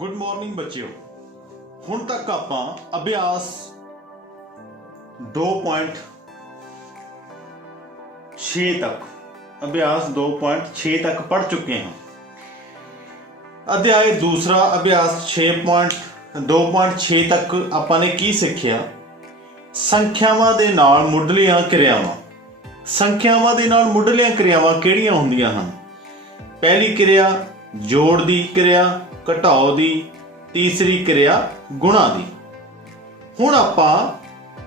Good morning बच्चों। ਹੁਣ तक ਆਪਾਂ ਅਭਿਆਸ 2.6 तक ਅਭਿਆਸ 2.6 तक पढ़ चुके हैं। अध्याय दूसरा अभ्यास 2.6 तक ਆਪਾਂ ਨੇ ਕੀ ਸਿੱਖਿਆ? ਸੰਖਿਆਵਾਂ ਦੇ ਨਾਲ ਮੁੱਢਲੀਆਂ ਕਿਰਿਆਵਾਂ। ਸੰਖਿਆਵਾਂ ਦੇ ਨਾਲ ਮੁੱਢਲੀਆਂ ਕਿਰਿਆਵਾਂ ਕਿਹੜੀਆਂ ਹੁੰਦੀਆਂ ਹਨ? ਪਹਿਲੀ ਕਿਰਿਆ ਜੋੜ ਦੀ ਕਿਰਿਆ, ਘਟਾਓ ਦੀ, तीसरी क्रिया गुणा दी। हुण आपां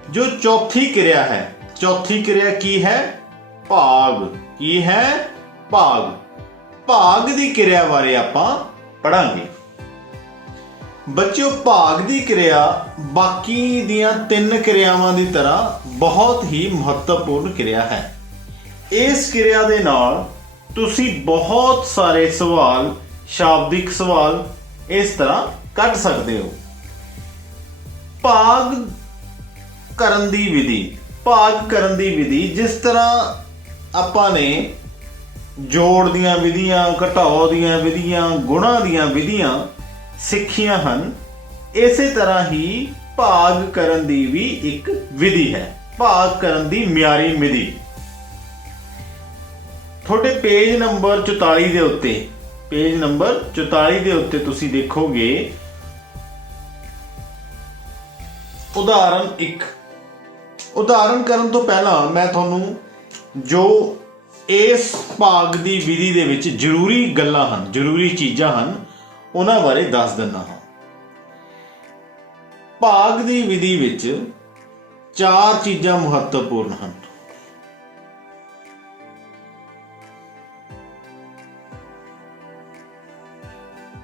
जो चौथी क्रिया है, चौथी क्रिया की है? भाग। की है? भाग। भाग दी क्रिया बारे आपां पढ़ांगे। बच्चों भाग दी क्रिया बाकी दियां तीन क्रियावां दी तरह बहुत ही महत्वपूर्ण क्रिया है। इस क्रिया दे नाल तुसी बहुत सारे सवाल, शाब्दिक सवाल इस तरह ਕੱਢ ਸਕਦੇ ਹੋ। ਭਾਗ ਕਰਨ ਦੀ ਵਿਧੀ, ਭਾਗ ਕਰਨ ਦੀ ਵਿਧੀ ਜਿਸ ਤਰ੍ਹਾਂ ਆਪਾਂ ਨੇ ਜੋੜ ਦੀਆਂ ਵਿਧੀਆਂ, ਘਟਾਓ ਦੀਆਂ ਵਿਧੀਆਂ, ਗੁਣਾ ਦੀਆਂ ਵਿਧੀਆਂ ਸਿੱਖੀਆਂ ਹਨ, ਇਸੇ ਤਰ੍ਹਾਂ ਹੀ ਭਾਗ ਕਰਨ ਦੀ ਵੀ ਇੱਕ ਵਿਧੀ ਹੈ। ਭਾਗ ਕਰਨ ਦੀ ਮਿਆਰੀ ਵਿਧੀ ਤੁਹਾਡੇ ਪੇਜ ਨੰਬਰ 44 ਦੇ ਉੱਤੇ, पेज नंबर 44 ਦੇ ਉੱਤੇ ਤੁਸੀਂ ਦੇਖੋਗੇ ਉਦਾਹਰਨ 1। ਉਦਾਹਰਨ ਕਰਨ ਤੋਂ ਪਹਿਲਾਂ ਮੈਂ ਤੁਹਾਨੂੰ ਜੋ ਇਸ ਭਾਗ ਦੀ ਵਿਧੀ ਦੇ ਵਿੱਚ ਜ਼ਰੂਰੀ ਗੱਲਾਂ ਹਨ, ਜ਼ਰੂਰੀ ਚੀਜ਼ਾਂ ਹਨ, ਉਹਨਾਂ ਬਾਰੇ ਦੱਸ ਦਿੰਦਾ ਹਾਂ। ਭਾਗ ਦੀ ਵਿਧੀ ਵਿੱਚ 4 ਚੀਜ਼ਾਂ ਮਹੱਤਵਪੂਰਨ ਹਨ।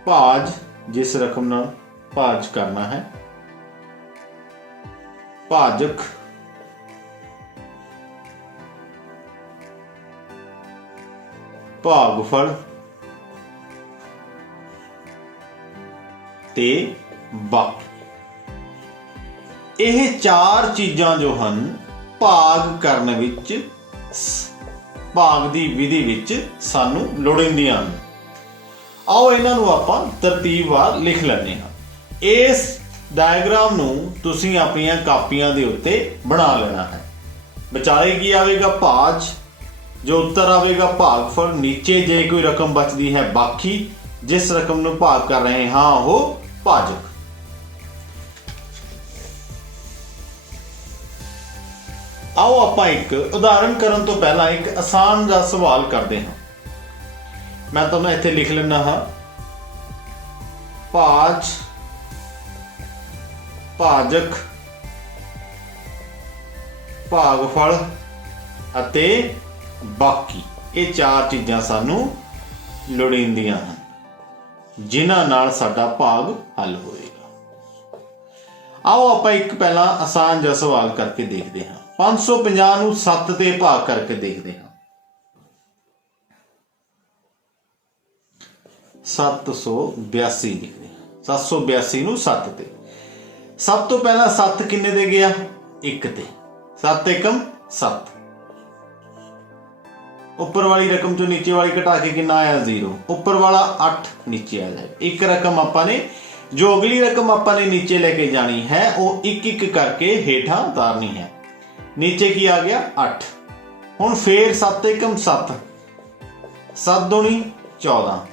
भाज, जिस रकम नाल भाज करना है, भाजक, भागफल ते बाकी। ਇਹ 4 ਚੀਜ਼ਾਂ ਜੋ ਹਨ ਭਾਗ ਕਰਨ ਵਿੱਚ, ਭਾਗ ਦੀ ਵਿਧੀ ਵਿੱਚ ਸਾਨੂੰ ਲੋੜੀਂਦੀਆਂ ਹਨ। आओ इन्हों आपां तरतीबवार लिख लैंदे हां। इस डायग्राम नूं तुसीं अपनियां कापियां दे उत्ते बना लेना है। विचाले की आवेगा? भाज। जो उत्तर आवेगा भागफल। नीचे जे कोई रकम बचती है बाकी, जिस रकम नूं भाग कर रहे हाँ वो भाजक। आओ आपां एक उदाहरण करन तो पहला एक आसान दा सवाल करते हैं। मैं तुहानूं इत्थे लिख लेना हाँ, भाज, भाजक, भागफल अते बाकी। ये 4 चीज़ां सानूं लोड़ींदियां हन जिन्हां नाल साडा भाग हल होएगा। आओ आपां एक पहला आसान जिहा सवाल करके देखते हैं। 550 नूं 7 ते भाग करके देखते हैं। 782 लिखते हैं। 782 नूं 7 ते। सब तो पहला 7 किन्ने दे गया? 1 ते। 7 एकम 7। ऊपर वाली रकम चो नीचे वाली घटा के कितना आया? 0। ऊपर वाला 8 नीचे आ जाए। एक रकम आपां ने, जो अगली रकम आपां ने नीचे लेके जानी है वो एक एक करके हेठां उतारनी है। नीचे की आ गया? 8। हुण फिर 7 एकम 7, 7 दूनी 14,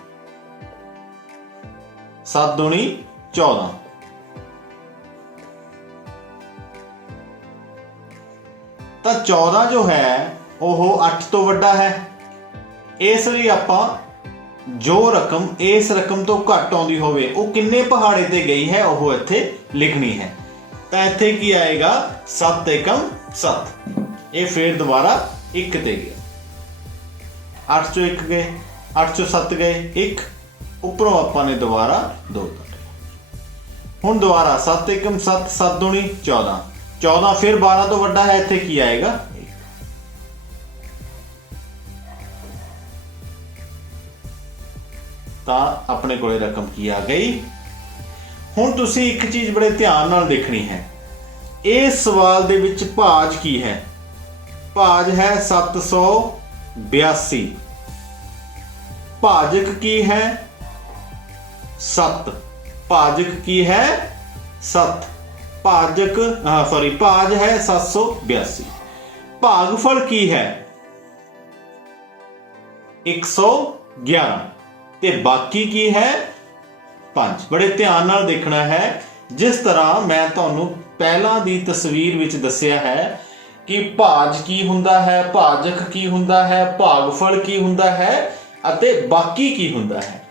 7 दूनी 14। तो 14 जो है वो 8 तो वड्डा है। इसलिए आपां जो रकम इस रकम तो घट आउंदी होवे वो किन्ने पहाड़े ते गई है वो इत्थे लिखनी है। तो इत्थे की आएगा? 7 एकम 7। ये फिर दोबारा 1 ते गया। 8 चो 1 गए, 8 चो 7 गए 1। उपरों आपां ने दोबारा 2 हुण दोबारा 7 एकम 7, 7 दूनी 14, 14 फिर 12 तो वड्डा है, इत्थे की आएगा? 1। तां अपने कोले रकम की आ गई। हुण तुसीं एक चीज़ बड़े ध्यान नाल देखनी है। इस सवाल दे विच भाज की है? भाज है 782। भाजक की है? 7। ਭਾਜਕ ਕੀ ਹੈ 7, ਭਾਜ है 782। भागफल की है 111 ते बाकी की है 5। बड़े ध्यान नाल देखना है। जिस तरह मैं तुहानू पहला दी तस्वीर विच दस्सिया है कि भाज की हुंदा है, भाजक की हुंदा है, भागफल की हुंदा है अते बाकी की हुंदा है।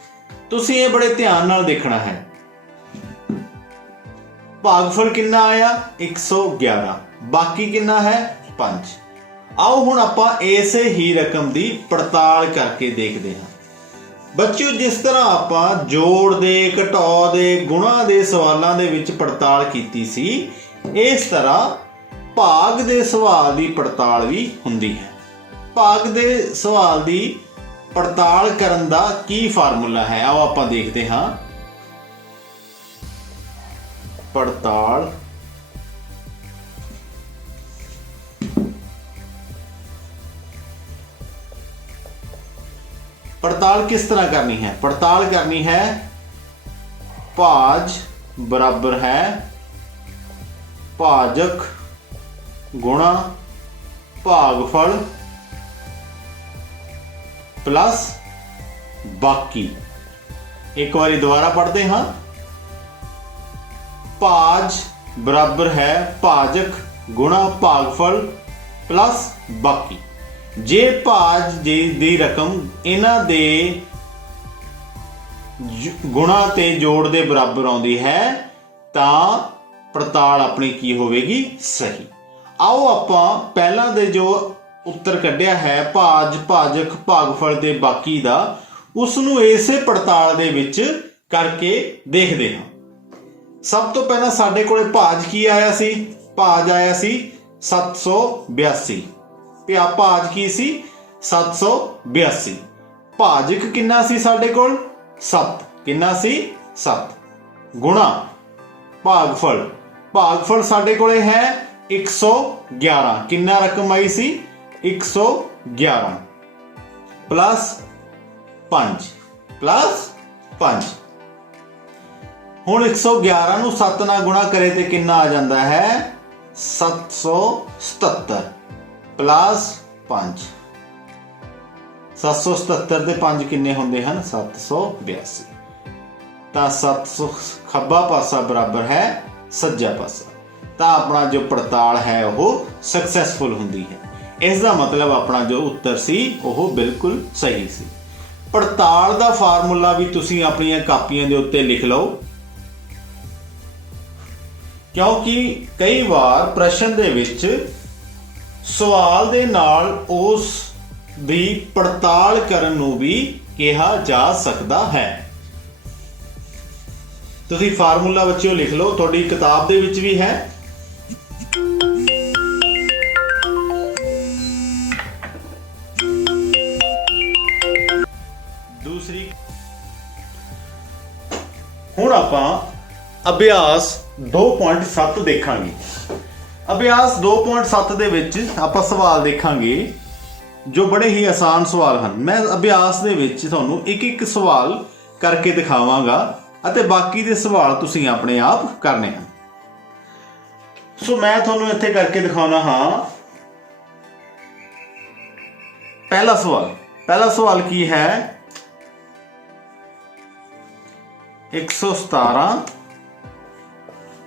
तुसीं ये बड़े ध्यान नाल देखना है। भागफल कितना आया 111, बाकी कितना है 5। आओ हुण आपां इसे ही रकम की पड़ताल करके देखते हैं। बच्चों जिस तरह आपां जोड़ दे घटाओ दे गुणा दे सवालों दे विच पड़ताल कीती सी, इस तरह भाग दे सवाल की पड़ताल भी हुंदी है। भाग दे सवाल की पड़ताल करन दा की फार्मूला है, आओ आपां देखते हाँ। पड़ताल पड़ताल किस तरह करनी है? पड़ताल करनी है भाज बराबर है भाजक गुणा भागफल प्लस बाकी। एक बारी दोबारा पढ़ते हाँ। भाज बराबर है भाजक गुणा भागफल प्लस बाकी। जे भाज जी दी रकम इन्हां दे गुणा ते जोड़ दे बराबर आउंदी है तां पड़ताल अपनी की होवेगी सही। आओ आपां पहला दे जो उत्तर कढ़िया है भाज भाजक भागफल दे बाकी दा, उसनूं इसे पड़ताल दे विच करके देखदे हां। सब तो पहला साडे कोले भाज की आया सी? भाज आया सी 782। भाज की सी 782। भाजक किन्ना सी साडे कोल 7, किन्ना सी 7 गुणा भागफल, भागफल साडे कोले है 111, किन्ना रकम आई सी 111 प्लस 5 हुण 111 नूं 7 नाल गुणा करे ते किन्ना आ जांदा है 777 प्लस 5। 777 ਦੇ 5 ਕਿੰਨੇ ਹੁੰਦੇ ਹਨ 782। ਤਾਂ 700 ਖੱਬਾ ਪਾਸਾ ਬਰਾਬਰ ਹੈ ਸੱਜਾ ਪਾਸਾ, ਤਾਂ ਆਪਣਾ ਜੋ ਪੜਤਾਲ ਹੈ ਉਹ ਸਕਸੈਸਫੁਲ ਹੁੰਦੀ ਹੈ। ਇਸ ਦਾ ਮਤਲਬ ਆਪਣਾ ਜੋ ਉੱਤਰ ਸੀ ਉਹ ਬਿਲਕੁਲ ਸਹੀ ਸੀ। ਪੜਤਾਲ ਦਾ ਫਾਰਮੂਲਾ ਵੀ ਤੁਸੀਂ ਆਪਣੀਆਂ ਕਾਪੀਆਂ ਦੇ ਉੱਤੇ ਲਿਖ ਲਓ, ਕਿਉਂਕਿ ਕਈ ਵਾਰ ਪ੍ਰਸ਼ਨ ਦੇ ਵਿੱਚ ਸਵਾਲ ਦੇ ਨਾਲ ਉਸ ਦੀ ਪੜਤਾਲ ਕਰਨ ਨੂੰ ਵੀ ਕਿਹਾ ਜਾ ਸਕਦਾ ਹੈ। ਤੁਸੀਂ ਫਾਰਮੂਲਾ ਬੱਚਿਓ ਲਿਖ ਲਓ, ਤੁਹਾਡੀ ਕਿਤਾਬ ਦੇ ਵਿੱਚ ਵੀ ਹੈ। ਦੂਸਰੀ ਹੁਣ ਆਪਾਂ ਅਭਿਆਸ 2.7 ਦੇਖਾਂਗੇ। ਅਭਿਆਸ 2.7 ਦੇ ਵਿੱਚ ਆਪਾਂ ਸਵਾਲ ਦੇਖਾਂਗੇ ਜੋ ਬੜੇ ਹੀ ਆਸਾਨ ਸਵਾਲ ਹਨ। ਮੈਂ ਅਭਿਆਸ ਦੇ ਵਿੱਚ ਤੁਹਾਨੂੰ ਇੱਕ ਇੱਕ ਸਵਾਲ ਕਰਕੇ ਦਿਖਾਵਾਂਗਾ ਅਤੇ ਬਾਕੀ ਦੇ ਸਵਾਲ ਤੁਸੀਂ ਆਪਣੇ ਆਪ ਕਰਨੇ ਹਨ। ਸੋ ਮੈਂ ਤੁਹਾਨੂੰ ਇੱਥੇ ਕਰਕੇ ਦਿਖਾਉਣਾ ਹਾਂ। ਪਹਿਲਾ ਸਵਾਲ ਕੀ ਹੈ 117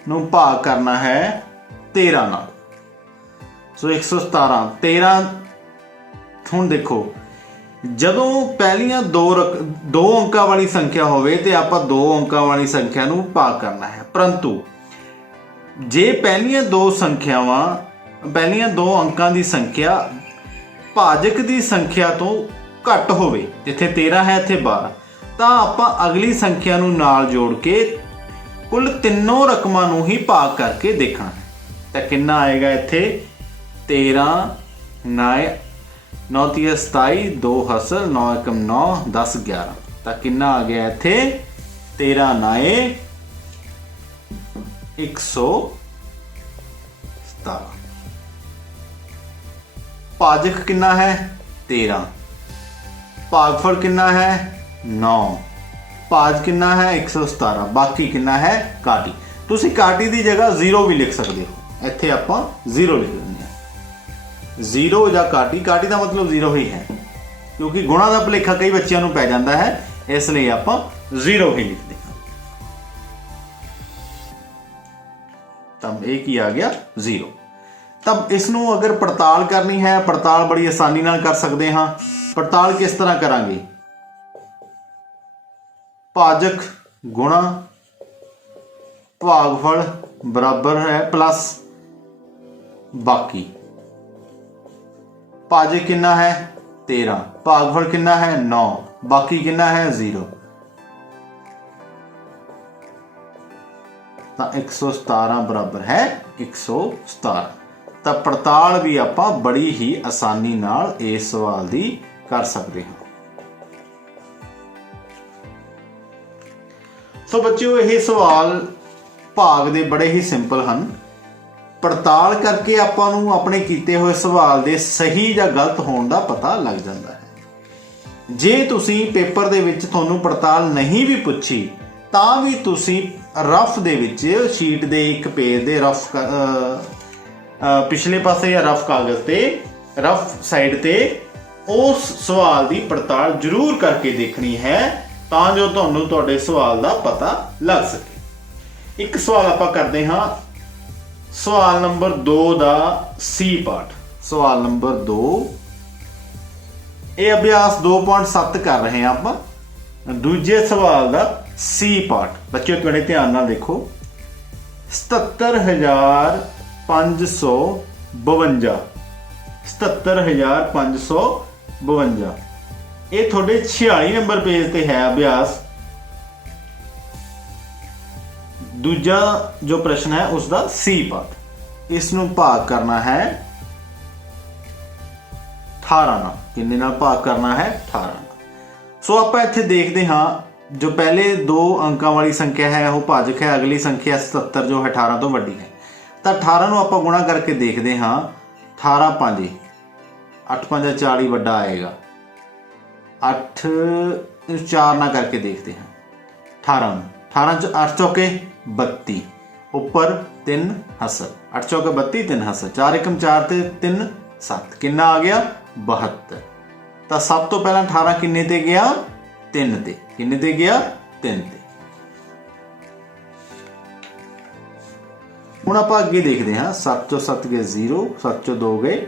ਨੂੰ ਭਾਗ ਕਰਨਾ ਹੈ 13 ਨਾਲ। ਸੋ 117 13 ਹੁਣ ਦੇਖੋ, ਜਦੋਂ ਪਹਿਲੀਆਂ ਦੋ ਅੰਕਾਂ ਵਾਲੀ ਸੰਖਿਆ ਹੋਵੇ ਤੇ ਆਪਾਂ 2 ਅੰਕਾਂ ਵਾਲੀ ਸੰਖਿਆ ਨੂੰ ਭਾਗ ਕਰਨਾ ਹੈ, ਪਰੰਤੂ ਜੇ ਪਹਿਲੀਆਂ ਦੋ ਅੰਕਾਂ ਦੀ ਸੰਖਿਆ ਭਾਜਕ ਦੀ ਸੰਖਿਆ ਤੋਂ ਘੱਟ ਹੋਵੇ, ਜਿੱਥੇ 13 ਹੈ ਇੱਥੇ 12, ਤਾਂ ਆਪਾਂ ਅਗਲੀ ਸੰਖਿਆ ਨੂੰ ਨਾਲ ਜੋੜ ਕੇ ਕੁੱਲ ਤਿੰਨੋਂ ਰਕਮਾਂ ਨੂੰ ਹੀ ਭਾਗ ਕਰਕੇ ਦੇਖਣਾ ਹੈ। ਤਾਂ ਕਿੰਨਾ ਆਏਗਾ ਇੱਥੇ 13 9 3 27 2 ਹਾਸਲ 9 1 9 10 11, ਤਾਂ ਕਿੰਨਾ ਆ ਗਿਆ ਇੱਥੇ 13 9 117। ਭਾਜਕ ਕਿੰਨਾ ਹੈ 13, ਭਾਗਫਲ ਕਿੰਨਾ ਹੈ 9, ਭਾਜ ਕਿੰਨਾ ਹੈ 117, ਬਾਕੀ ਕਿੰਨਾ ਹੈ 61। ਤੁਸੀਂ 61 ਦੀ ਜਗ੍ਹਾ 0 ਵੀ ਲਿਖ ਸਕਦੇ ਹੋ, ਇੱਥੇ ਆਪਾਂ 0 ਲਿਖ ਦਿੰਦੇ ਹਾਂ। 0 ਜਾਂ 61, 61 ਦਾ ਮਤਲਬ 0 ਹੀ ਹੈ, ਕਿਉਂਕਿ ਗੁਣਾ ਦਾ ਭੁਲੇਖਾ ਕਈ ਬੱਚਿਆਂ ਨੂੰ ਪੈ ਜਾਂਦਾ ਹੈ, ਇਸ ਲਈ ਆਪਾਂ 0 ਹੀ ਲਿਖਦੇ ਹਾਂ। ਤਾਂ ਇਹ ਕੀ ਆ ਗਿਆ 0। ਤਾਂ ਇਸ ਨੂੰ ਅਗਰ ਪੜਤਾਲ ਕਰਨੀ ਹੈ, ਪੜਤਾਲ ਬੜੀ ਆਸਾਨੀ ਨਾਲ ਕਰ ਸਕਦੇ ਹਾਂ। ਪੜਤਾਲ ਕਿਸ ਤਰ੍ਹਾਂ ਕਰਾਂਗੇ? ਭਾਜਕ ਗੁਣਾ ਭਾਗਫਲ ਬਰਾਬਰ ਹੈ ਪਲੱਸ ਬਾਕੀ। ਭਾਜਕ ਕਿੰਨਾ ਹੈ 13, ਭਾਗਫਲ ਕਿੰਨਾ ਹੈ 9, ਬਾਕੀ ਕਿੰਨਾ ਹੈ 0। ਤਾਂ 117 ਬਰਾਬਰ ਹੈ 117। ਤਾਂ ਪੜਤਾਲ ਵੀ ਆਪਾਂ ਬੜੀ ਹੀ ਆਸਾਨੀ ਨਾਲ ਇਸ ਸਵਾਲ ਦੀ ਕਰ ਸਕਦੇ ਹਾਂ। ਸੋ ਬੱਚਿਓ, ਇਹ ਸਵਾਲ ਭਾਗ ਦੇ ਬੜੇ ਹੀ ਸਿੰਪਲ ਹਨ। ਪੜਤਾਲ ਕਰਕੇ ਆਪਾਂ ਨੂੰ ਆਪਣੇ ਕੀਤੇ ਹੋਏ ਸਵਾਲ ਦੇ ਸਹੀ ਜਾਂ ਗਲਤ ਹੋਣ ਦਾ ਪਤਾ ਲੱਗ ਜਾਂਦਾ ਹੈ। ਜੇ ਤੁਸੀਂ ਪੇਪਰ ਦੇ ਵਿੱਚ ਤੁਹਾਨੂੰ ਪੜਤਾਲ ਨਹੀਂ ਵੀ ਪੁੱਛੀ ਤਾਂ ਵੀ ਤੁਸੀਂ ਰਫ ਦੇ ਵਿੱਚ ਸ਼ੀਟ ਦੇ ਇੱਕ ਪੇਜ ਦੇ ਰਫ ਪਿਛਲੇ ਪਾਸੇ ਜਾਂ ਰਫ ਕਾਗਜ਼ ਤੇ ਰਫ ਸਾਈਡ ਤੇ ਉਸ ਸਵਾਲ ਦੀ ਪੜਤਾਲ ਜ਼ਰੂਰ ਕਰਕੇ ਦੇਖਣੀ ਹੈ, ਤਾਂ ਜੋ ਤੁਹਾਨੂੰ ਤੁਹਾਡੇ ਸਵਾਲ ਦਾ ਪਤਾ ਲੱਗ ਸਕੇ। ਇੱਕ ਸਵਾਲ ਆਪਾਂ ਕਰਦੇ ਹਾਂ, ਸਵਾਲ ਨੰਬਰ 2 ਦਾ ਸੀ ਪਾਰਟ। ਸਵਾਲ ਨੰਬਰ 2, ਇਹ ਅਭਿਆਸ 2.7 ਕਰ ਰਹੇ ਹਾਂ ਆਪਾਂ। ਦੂਜੇ ਸਵਾਲ ਦਾ ਸੀ ਪਾਰਟ। ਬੱਚਿਓ ਤੁਹਾਡੇ ਧਿਆਨ ਨਾਲ ਦੇਖੋ। 77,552 77,552 ਇਹ ਤੁਹਾਡੇ 46 ਨੰਬਰ ਪੇਜ ਤੇ ਹੈ ਅਭਿਆਸ। ਦੂਜਾ ਜੋ ਪ੍ਰਸ਼ਨ ਹੈ ਉਸ ਦਾ ਸੀ ਪਾਰਟ। ਇਸ ਨੂੰ ਭਾਗ ਕਰਨਾ ਹੈ 18 ਨਾਲ। ਕਿੰਨੇ ਨਾਲ ਭਾਗ ਕਰਨਾ ਹੈ 18 ਨਾਲ। ਸੋ ਆਪਾਂ ਇੱਥੇ ਦੇਖਦੇ ਹਾਂ, ਜੋ ਪਹਿਲੇ 2 ਅੰਕਾਂ ਵਾਲੀ ਸੰਖਿਆ ਹੈ ਉਹ ਭਾਜਕ ਹੈ, ਅਗਲੀ ਸੰਖਿਆ 77 ਜੋ 18 ਤੋਂ ਵੱਡੀ ਹੈ। ਤਾਂ 18 ਨੂੰ ਆਪਾਂ ਗੁਣਾ ਕਰਕੇ ਦੇਖਦੇ ਹਾਂ। 18 5 8 5 40 ਵੱਡਾ ਆਏਗਾ। 8 4 ਨਾਲ ਕਰਕੇ ਦੇਖਦੇ ਹਾਂ 18 ਨੂੰ। 18 ਚ 8 ਚੌਕੇ 32, ਉੱਪਰ 3 ਹਸਰ। 8 ਚੌਕੇ 32, 3 ਹਸਰ। 4 ਏਕਮ 4 ਤੇ 3 7, ਕਿੰਨਾ ਆ ਗਿਆ 72। ਤਾਂ ਸਭ ਤੋਂ ਪਹਿਲਾਂ 18 ਕਿੰਨੇ ਤੇ ਗਿਆ 3 ਤੇ। ਕਿੰਨੇ ਤੇ ਗਿਆ 3 ਤੇ। ਹੁਣ ਆਪਾਂ ਅੱਗੇ ਦੇਖਦੇ ਹਾਂ। 7 ਚੋਂ 7 ਗਏ 0, 7 ਚੋਂ 2 ਗਏ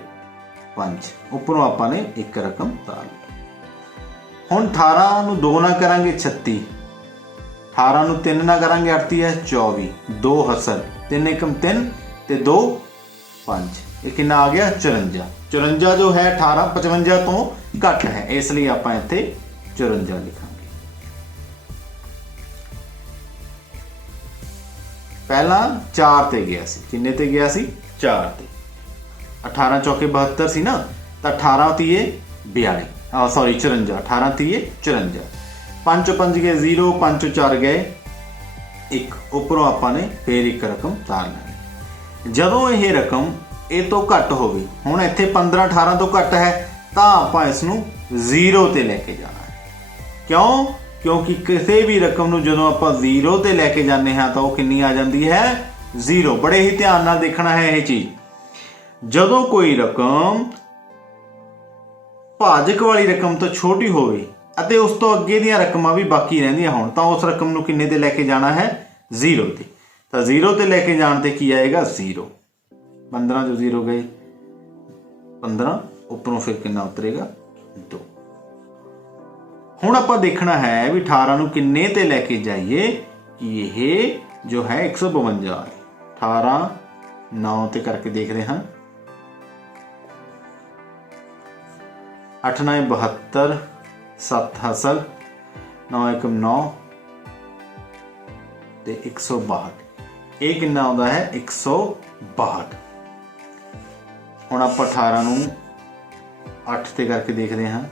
5, ਉੱਪਰੋਂ ਆਪਾਂ ਨੇ ਇੱਕ ਰਕਮ ਤਾਰ ਲਈ। ਹੁਣ 18 ਨੂੰ 2 ਨਾਲ ਕਰਾਂਗੇ 36, 18 ਨੂੰ 3 ਨਾਲ ਕਰਾਂਗੇ 38 ਹੈ 24, 2 ਹਸਰ, 3 ਏਕਮ 3 ਤੇ 2 5, ਇਹ ਕਿੰਨਾ ਆ ਗਿਆ 54। 54 ਜੋ ਹੈ 18 55 ਤੋਂ ਘੱਟ ਹੈ, ਇਸ ਲਈ ਆਪਾਂ ਇੱਥੇ 54 ਲਿਖਾਂਗੇ। ਪਹਿਲਾਂ 4 ਤੇ ਗਿਆ ਸੀ। ਕਿੰਨੇ ਤੇ ਗਿਆ ਸੀ 4 ਤੇ। 18 ਚੌਕੇ 72 ਸੀ ਨਾ, ਤਾਂ 18 ਤੀਏ 42, ਸੌਰੀ 54, 18 ਤੀਏ 54। 5 ਚੋਂ 5 ਗਏ 0, 5 ਚੋਂ 4 ਗਏ 1, ਉੱਪਰੋਂ ਆਪਾਂ ਨੇ ਫੇਰ ਇੱਕ ਰਕਮ ਤਾਰਨਾ ਹੈ। ਜਦੋਂ ਇਹ ਰਕਮ ਇਹ ਤੋਂ ਘੱਟ ਹੋਵੇ, ਹੁਣ ਇੱਥੇ 15 18 ਤੋਂ ਘੱਟ ਹੈ, ਤਾਂ ਆਪਾਂ ਇਸ ਨੂੰ 0 ਤੇ ਲੈ ਕੇ ਜਾਣਾ ਹੈ। ਕਿਉਂ? ਕਿਉਂਕਿ ਕਿਸੇ ਵੀ ਰਕਮ ਨੂੰ ਜਦੋਂ ਆਪਾਂ 0 ਤੇ ਲੈ ਕੇ ਜਾਂਦੇ ਹਾਂ ਤਾਂ ਉਹ ਕਿੰਨੀ ਆ ਜਾਂਦੀ ਹੈ 0। ਬੜੇ ਹੀ ਧਿਆਨ ਨਾਲ ਦੇਖਣਾ ਹੈ ਇਹ ਚੀਜ਼। ਜਦੋਂ ਕੋਈ ਰਕਮ ਭਾਜਕ ਵਾਲੀ ਰਕਮ ਤੋਂ ਛੋਟੀ ਹੋਵੇ ਅਤੇ ਉਸ ਤੋਂ ਅੱਗੇ ਦੀਆਂ ਰਕਮਾਂ ਵੀ ਬਾਕੀ ਰਹਿੰਦੀਆਂ ਹੋਣ, ਤਾਂ ਉਸ ਰਕਮ ਨੂੰ ਕਿੰਨੇ ਤੇ ਲੈ ਕੇ ਜਾਣਾ ਹੈ 0 ਤੇ। ਤਾਂ 0 ਤੇ ਲੈ ਕੇ ਜਾਣ ਤੇ ਕੀ ਆਏਗਾ 0। 15 ਜੋ 0 ਗਏ 15, ਉੱਪਰੋਂ ਫਿਰ ਕਿੰਨਾ ਉਤਰੇਗਾ 2। ਹੁਣ ਆਪਾਂ ਦੇਖਣਾ ਹੈ ਵੀ 18 ਨੂੰ ਕਿੰਨੇ ਤੇ ਲੈ ਕੇ ਜਾਈਏ ਕਿ ਇਹ ਜੋ ਹੈ 152 ਹੈ। 18 9 ਤੇ ਕਰਕੇ ਦੇਖਦੇ ਹਾਂ। 8 9 72, 7 ਹਸਲ, 9 ਏਕਮ 9 ਤੇ 162। ਇਹ ਕਿੰਨਾ ਆਉਂਦਾ ਹੈ 162। ਹੁਣ ਆਪਾਂ 18 ਨੂੰ 8 ਤੇ ਕਰਕੇ ਦੇਖਦੇ ਹਾਂ।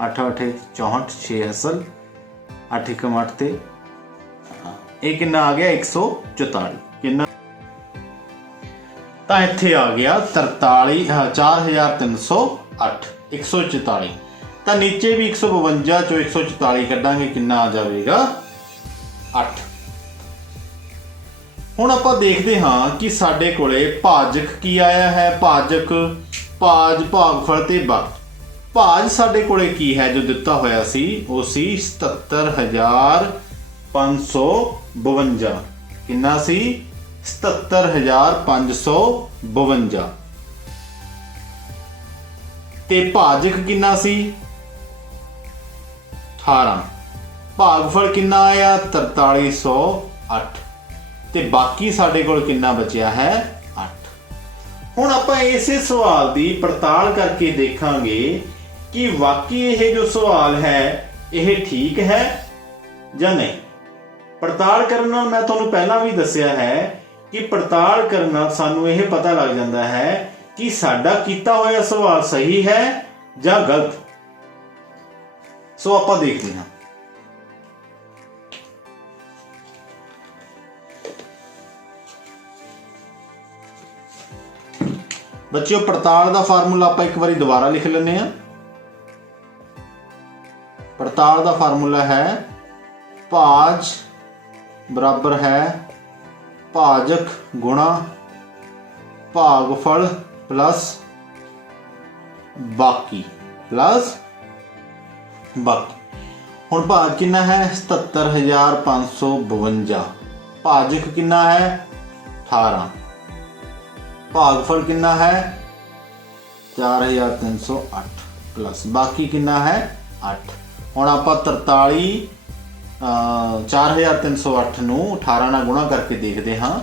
8 8 64, 6 ਹਸਲ, 8 ਏਕਮ 8 ਤੇ ਇਹ ਕਿੰਨਾ ਆ ਗਿਆ 144। ਕਿੰਨਾ? ਤਾਂ ਇੱਥੇ ਆ ਗਿਆ 4308, 144। ਤਾਂ ਨੀਚੇ ਵੀ 152 ਚੋਂ 144 ਕੱਢਾਂਗੇ, ਕਿੰਨਾ ਆ ਜਾਵੇਗਾ 8। ਹੁਣ ਆਪਾਂ ਦੇਖਦੇ ਹਾਂ ਕਿ ਸਾਡੇ ਕੋਲੇ ਭਾਜਕ ਕੀ ਆਇਆ ਹੈ। ਭਾਜਕ, ਭਾਜ, ਭਾਗਫਲ ਤੇ ਬਾਕੀ। ਭਾਜ ਸਾਡੇ ਕੋਲੇ ਕੀ ਹੈ ਜੋ ਦਿੱਤਾ ਹੋਇਆ ਸੀ, ਉਹ ਸੀ 77,552। ਕਿੰਨਾ ਸੀ? 77,552। ਤੇ ਭਾਜਕ ਕਿੰਨਾ ਸੀ? 18। ਭਾਗਫਲ ਕਿੰਨਾ ਆਇਆ? 4308। ਤੇ ਬਾਕੀ ਸਾਡੇ ਕੋਲ ਕਿੰਨਾ ਬਚਿਆ ਹੈ? 8। ਹੁਣ ਆਪਾਂ ਇਸੇ ਸਵਾਲ ਦੀ ਪੜਤਾਲ ਕਰਕੇ ਦੇਖਾਂਗੇ ਕਿ ਵਾਕਈ ਇਹ ਜੋ ਸਵਾਲ ਹੈ ਇਹ ਠੀਕ ਹੈ ਜਾਂ ਨਹੀਂ। ਪੜਤਾਲ ਕਰਨ ਨਾਲ ਮੈਂ ਤੁਹਾਨੂੰ ਪਹਿਲਾਂ ਵੀ ਦੱਸਿਆ ਹੈ ਕਿ ਪੜਤਾਲ ਕਰਨ ਨਾਲ ਸਾਨੂੰ ਇਹ ਪਤਾ ਲੱਗ ਜਾਂਦਾ ਹੈ ਕਿ ਸਾਡਾ ਕੀਤਾ ਹੋਇਆ ਸਵਾਲ ਸਹੀ ਹੈ ਜਾਂ ਗਲਤ। ਸੋ ਆਪਾਂ ਦੇਖਦੇ ਹਾਂ। ਬੱਚਿਓ, ਪੜਤਾਲ ਦਾ ਫਾਰਮੂਲਾ ਆਪਾਂ ਇੱਕ ਵਾਰੀ ਦੁਬਾਰਾ ਲਿਖ ਲੈਂਦੇ ਹਾਂ। ਪੜਤਾਲ ਦਾ ਫਾਰਮੂਲਾ ਹੈ ਭਾਜ ਬਰਾਬਰ ਹੈ ਭਾਜਕ ਗੁਣਾ ਭਾਗਫਲ ਪਲੱਸ ਬਾਕੀ ਪਲੱਸ ਬਾਕੀ। ਹੁਣ ਭਾਜ ਕਿੰਨਾ ਹੈ? 77,552। ਭਾਜਕ ਕਿੰਨਾ ਹੈ? 18। ਭਾਗਫਲ ਕਿੰਨਾ ਹੈ? 4,308 ਪਲੱਸ ਬਾਕੀ ਕਿੰਨਾ ਹੈ? 8। ਹੁਣ ਆਪਾਂ 4,308 ਨੂੰ 18 ਨਾਲ ਗੁਣਾ ਕਰਕੇ ਦੇਖਦੇ ਹਾਂ।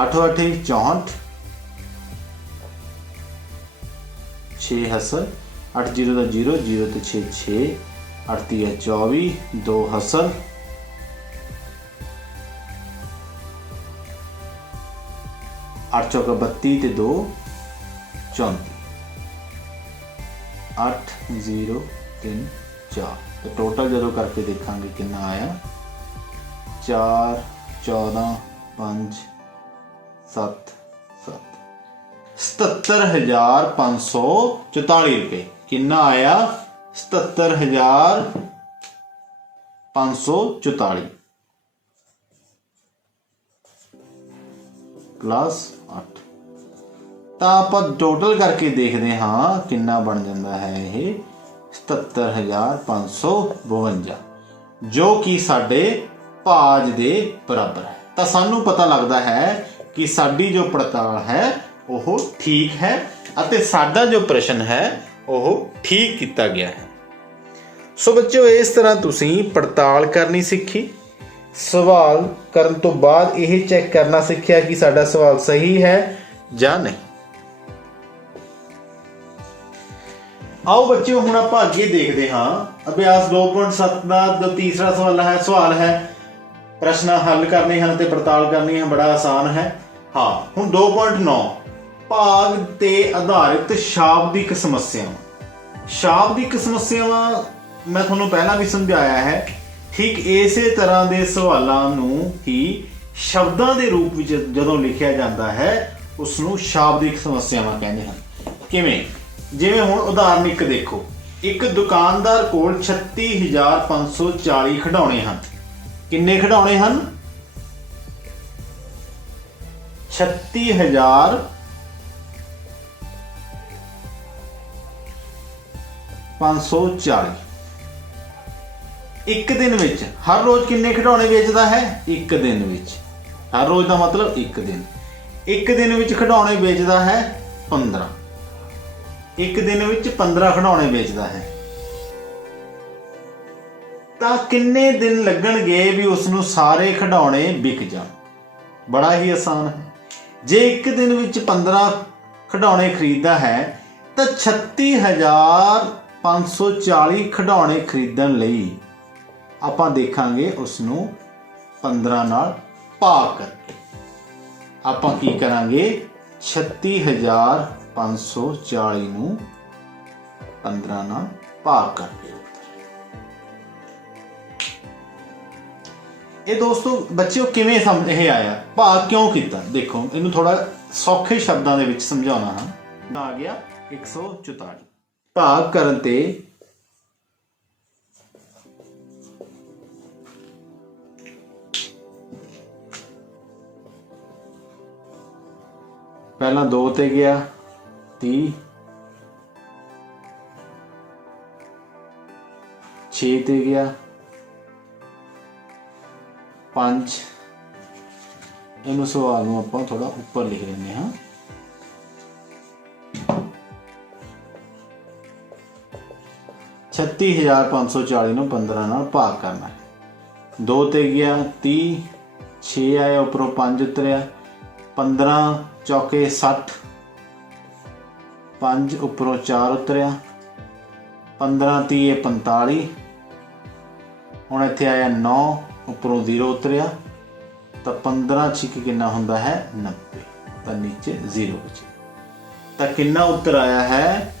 8 8 64, 6 ਹਸਲ, 8 0 ਦਾ 0, 0 ਤੇ 6 6, 8 3 24, 2 ਹਸਲ, 8 चौका 32 ਤੇ 2 34, 8 0 3 4। तो टोटल जो करके देखेंगे कितना आया? 4 14 5 7 7 77,544 रुपये। कितना आया? 77,544 प्लस 8। ਤਾਂ ਆਪਾਂ ਟੋਟਲ ਕਰਕੇ ਦੇਖਦੇ ਹਾਂ ਕਿੰਨਾ ਬਣ ਜਾਂਦਾ ਹੈ। ਇਹ 77,552 ਜੋ ਕਿ ਸਾਡੇ ਭਾਜ ਦੇ ਬਰਾਬਰ ਹੈ। ਤਾਂ ਸਾਨੂੰ ਪਤਾ ਲੱਗਦਾ ਹੈ ਕਿ ਸਾਡੀ ਜੋ ਪੜਤਾਲ ਹੈ ਉਹ ਠੀਕ ਹੈ ਅਤੇ ਸਾਡਾ ਜੋ ਪ੍ਰਸ਼ਨ ਹੈ ਉਹ ਠੀਕ ਕੀਤਾ ਗਿਆ ਹੈ। ਸੋ ਬੱਚਿਓ, ਇਸ ਤਰ੍ਹਾਂ ਤੁਸੀਂ ਪੜਤਾਲ ਕਰਨੀ ਸਿੱਖੀ। ਸਵਾਲ ਕਰਨ ਤੋਂ ਬਾਅਦ ਇਹ ਚੈੱਕ ਕਰਨਾ ਸਿੱਖਿਆ ਕਿ ਸਾਡਾ ਸਵਾਲ ਸਹੀ ਹੈ ਜਾਂ ਨਹੀਂ। आओ बच्चों, ਹੁਣ ਆਪਾਂ ਅੱਗੇ ਦੇਖਦੇ ਹਾਂ। ਅਭਿਆਸ 2.7 ਦਾ ਜੋ ਤੀਸਰਾ ਸਵਾਲ ਹੈ ਪ੍ਰਸ਼ਨ ਹੱਲ ਕਰਨੇ ਹਨ ਤੇ ਪੜਤਾਲ ਕਰਨੀ ਹੈ। ਬੜਾ ਆਸਾਨ ਹੈ। ਹਾਂ, ਹੁਣ 2.9 ਭਾਗ ਤੇ ਆਧਾਰਿਤ ਸ਼ਾਬਦਿਕ ਸਮੱਸਿਆਵਾਂ। ਸ਼ਾਬਦਿਕ ਸਮੱਸਿਆਵਾਂ ਮੈਂ ਤੁਹਾਨੂੰ ਪਹਿਲਾਂ ਵੀ ਸਮਝਾਇਆ ਹੈ। ਠੀਕ ਇਸੇ ਤਰ੍ਹਾਂ ਦੇ ਸਵਾਲਾਂ ਨੂੰ ਹੀ ਸ਼ਬਦਾਂ ਦੇ ਰੂਪ ਵਿੱਚ ਜਦੋਂ ਲਿਖਿਆ ਜਾਂਦਾ ਹੈ ਉਸ ਨੂੰ ਸ਼ਾਬਦਿਕ ਸਮੱਸਿਆਵਾਂ ਕਹਿੰਦੇ ਹਨ। ਕਿਵੇਂ? ਜਿਵੇਂ ਹੁਣ ਉਦਾਹਰਨ ਇੱਕ ਦੇਖੋ। ਇੱਕ ਦੁਕਾਨਦਾਰ ਕੋਲ 36,540 ਖਿਡੌਣੇ ਹਨ। ਕਿੰਨੇ ਖਿਡੌਣੇ ਹਨ? 36,540। ਇੱਕ ਦਿਨ ਵਿੱਚ ਹਰ ਰੋਜ਼ ਕਿੰਨੇ ਖਿਡੌਣੇ ਵੇਚਦਾ ਹੈ? ਇੱਕ ਦਿਨ ਵਿੱਚ। ਹਰ ਰੋਜ਼ ਦਾ ਮਤਲਬ ਇੱਕ ਦਿਨ। ਇੱਕ ਦਿਨ ਵਿੱਚ ਖਿਡੌਣੇ ਵੇਚਦਾ ਹੈ 15। ਇੱਕ ਦਿਨ ਵਿੱਚ 15 ਖਿਡੌਣੇ ਵੇਚਦਾ ਹੈ ਤਾਂ ਕਿੰਨੇ ਦਿਨ ਲੱਗਣਗੇ ਵੀ ਉਸ ਨੂੰ ਸਾਰੇ ਖਿਡੌਣੇ ਵਿਕ ਜਾਣ? ਬੜਾ ਹੀ ਆਸਾਨ ਹੈ। ਜੇ ਇੱਕ ਦਿਨ ਵਿੱਚ 15 ਖਿਡੌਣੇ ਖਰੀਦਦਾ ਹੈ ਤਾਂ 36,540 ਖਿਡੌਣੇ ਖਰੀਦਣ ਲਈ ਆਪਾਂ ਦੇਖਾਂਗੇ ਉਸ ਨੂੰ 15 ਨਾਲ ਭਾਗ ਕਰਕੇ। ਆਪਾਂ ਕੀ ਕਰਾਂਗੇ? 36,540 ਨੂੰ 15 ਨਾਲ ਭਾਗ ਕਰਕੇ। ਇਹ ਦੋਸਤੋ ਬੱਚਿਓ ਕਿਵੇਂ ਸਮਝ ਇਹ ਆਇਆ? ਭਾਗ ਕਿਉਂ ਕੀਤਾ? ਦੇਖੋ, ਇਹਨੂੰ ਥੋੜਾ ਸੌਖੇ ਸ਼ਬਦਾਂ ਦੇ ਵਿੱਚ ਸਮਝਾਉਣਾ ਹਾਂ। ਆ ਗਿਆ 144। ਭਾਗ ਕਰਨ ਤੇ पहला 2 ते गया 30, 6 ते गया 5। इनू सवाल नूं आपां थोड़ा उपर लिख लेंगे हाँ। 36,540 नूं 15 नाल भाग करना है। 2 ते गया 30, 6 आया उपरों 5 उतरिया, 15 चौके 60, 5 उपरों 4 उतरिया, 15 30 45, हुण इत्थे आया 9 उपरों 0 उतरिया, तो 15 छिक कितना होंदा है 90, तो नीचे 0 बचे, तो कितना उत्तर आया है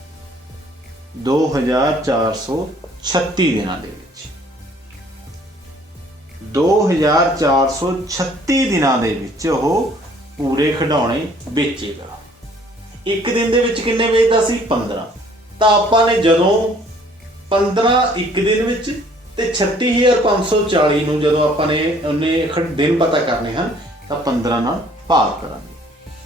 2436 दिनां दे विच। 2436 दिनां दे विच ओह पूरे खिडौणे बेचेगा। एक दिन दे विच किन्ने बेचदा सी 15, तो आपां ने जदों 15 एक दिन विच ते 36,540 नूं जदों आपां ने उन्ने दिन पता करने हैं तो 15 नाल भाग करांगे।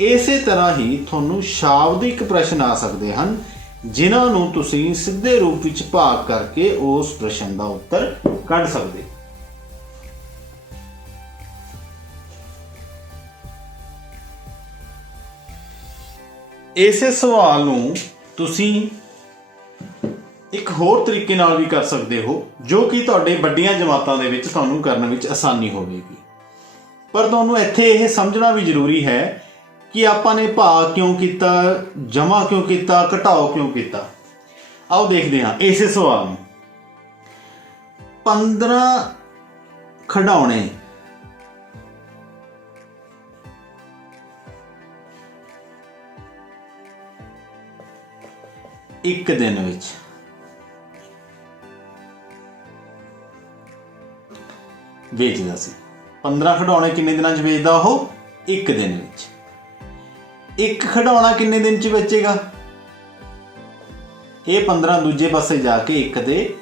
इसे तरह ही तुहानूं शाब्दिक प्रश्न आ सकते हैं जिन्हां नूं तुसीं सिद्धे रूप विच भाग करके उस प्रश्न का उत्तर कढ सकते। इसे सवाल नूं तुसीं एक होर तरीके नाल भी कर सकते हो जो कि तुहाडे वड्डियां जमातां दे विच तुहानूं करन विच आसानी होवेगी। पर तुहानूं इत्थे यह समझना भी जरूरी है कि आपां ने भाग क्यों किया, जमा क्यों किया, घटाओ क्यों किया। आओ देखते हैं इसे सवाल में 15 खिडौणे एक दिन विच बेचदा सी। 15 खिडौणे किन्ने दिनां च बेचदा ओह एक दिन विच। एक खिडौना किन्ने दिन च बेचेगा, ये 15 दूजे पासे जाके एक दे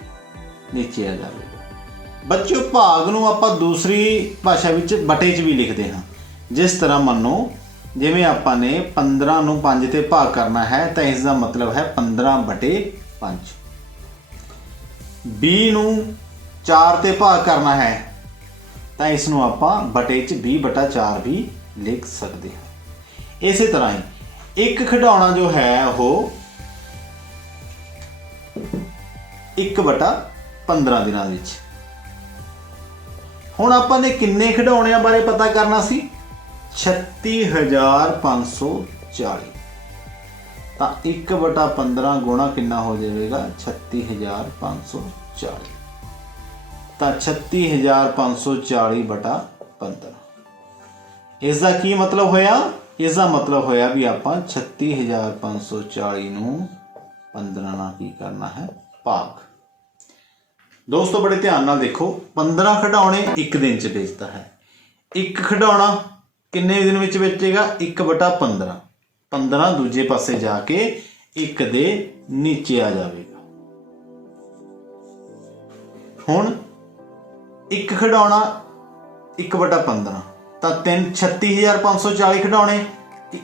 नीचे आ जाएगा। बच्चों भाग नूं आपां दूसरी भाषा विच बटे च भी लिखते हैं। जिस तरह मनो जिवें आपां ने 15 नूं 5 ते भाग करना है तो इसका मतलब है 15 बटे 5। 20 नूं 4 ते भाग करना है तो इसनूं आपां बटे च 20 बटा 4 भी लिख सकते हैं। इसी तरह ही एक खिडौना जो है वो 1 बटा 15 दिनां विच। हुण आपां ने किन्ने खिडौणियां बारे पता करना सी 36,540, तो 1 बटा 15 गुणा कितना हो जाएगा 36,540, तो 36,540 बटा 15। इसका की मतलब होया, इसका मतलब होया भी आपां 36,540 नूं 15 नाल की करना है भाग। दोस्तों बड़े ध्यान नाल देखो, 15 खिडौणे एक दिन च बेचता है। एक खिडौना किन्ने दिन विच बेचेगा 1 बटा 15। 15 दूजे पासे जाके एक दे नीचे आ जाएगा। हुण एक खिडौना 1 बटा 15 तो 36,540 खिडौणे,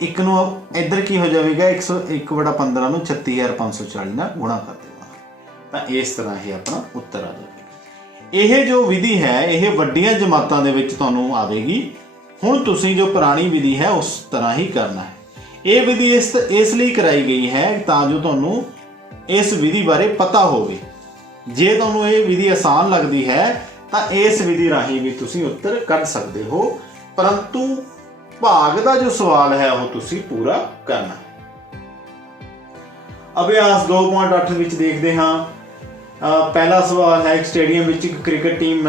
एक नूं इधर की हो जाएगा 1 बटा 15 नूं 36,540 नाल गुणा कर देगा, तो इस तरह ही अपना उत्तर आ जाएगा। यह जो विधि है यह वड्डियां जमातां दे विच तुहानूं आवेगी। हुण तुसीं जो पुरानी विधि है उस तरह ही करना है। ये विधि इसलिए कराई गई है ताकि तुहानूं इस विधि बारे पता होवे। जे तुहानूं ये विधि आसान लगती है तो इस विधि राही भी तुसीं उत्तर कढ सकते हो, परंतु भाग का जो सवाल है वह तुसीं पूरा करना है। अभ्यास 2.8 विच देखते हाँ। पहला सवाल है, एक स्टेडियम विच एक क्रिकेट टीम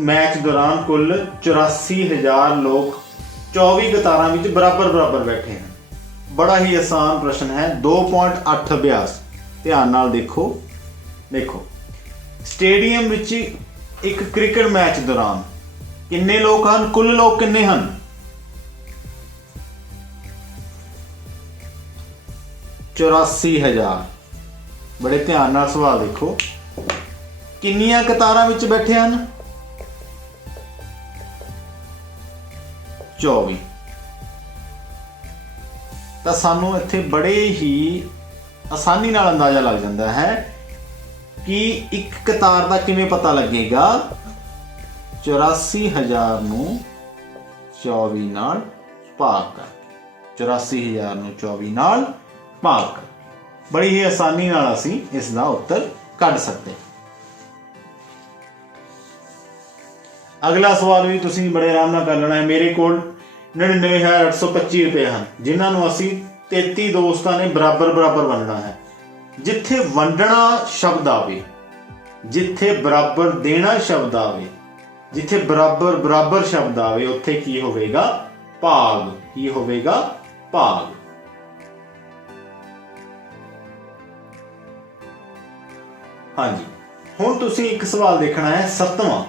मैच दौरान कुल 84,000 लोग 24 कतारां विच बराबर बराबर बैठे हैं। बड़ा ही आसान प्रश्न है। 2.8 अभ्यास ध्यान नाल देखो। स्टेडियम विच एक क्रिकेट मैच दौरान किन्ने लोग हैं, कुल लोग किन्ने हैं 84,000। बड़े ध्यान नाल सवाल देखो, किन्नियां कतारां विच बैठे हैं 24। ਤਾਂ ਸਾਨੂੰ ਇੱਥੇ ਬੜੇ ਹੀ ਆਸਾਨੀ ਨਾਲ ਅੰਦਾਜ਼ਾ ਲੱਗ ਜਾਂਦਾ ਹੈ ਕਿ ਇੱਕ ਕਤਾਰ ਦਾ ਕਿਵੇਂ ਪਤਾ ਲੱਗੇਗਾ। 84,000 ਨੂੰ 24 ਨਾਲ ਭਾਗ ਕਰਕੇ, 84,000 ਨੂੰ 24 ਨਾਲ ਭਾਗ ਕਰਕੇ ਬੜੀ ਹੀ ਆਸਾਨੀ ਨਾਲ ਅਸੀਂ ਇਸ ਦਾ ਉੱਤਰ ਕੱਢ ਸਕਦੇ ਹਾਂ। ਅਗਲਾ ਸਵਾਲ ਵੀ ਤੁਸੀਂ ਬੜੇ ਆਰਾਮ ਨਾਲ ਕਰ ਲੈਣਾ ਹੈ। ਮੇਰੇ ਕੋਲ 99,825 ਰੁਪਏ ਹਨ, ਜਿਨ੍ਹਾਂ ਨੂੰ ਅਸੀਂ 33 ਦੋਸਤਾਂ ਨੇ ਬਰਾਬਰ ਬਰਾਬਰ ਵੰਡਣਾ ਹੈ। ਜਿੱਥੇ ਵੰਡਣਾ ਸ਼ਬਦ ਆਵੇ, ਜਿੱਥੇ ਬਰਾਬਰ ਦੇਣਾ ਸ਼ਬਦ ਆਵੇ, ਜਿੱਥੇ ਬਰਾਬਰ ਬਰਾਬਰ ਸ਼ਬਦ ਆਵੇ, ਉੱਥੇ ਕੀ ਹੋਵੇਗਾ? ਭਾਗ। ਕੀ ਹੋਵੇਗਾ? ਭਾਗ। ਹਾਂਜੀ, ਹੁਣ ਤੁਸੀਂ ਇੱਕ ਸਵਾਲ ਦੇਖਣਾ ਹੈ, 7ਵਾਂ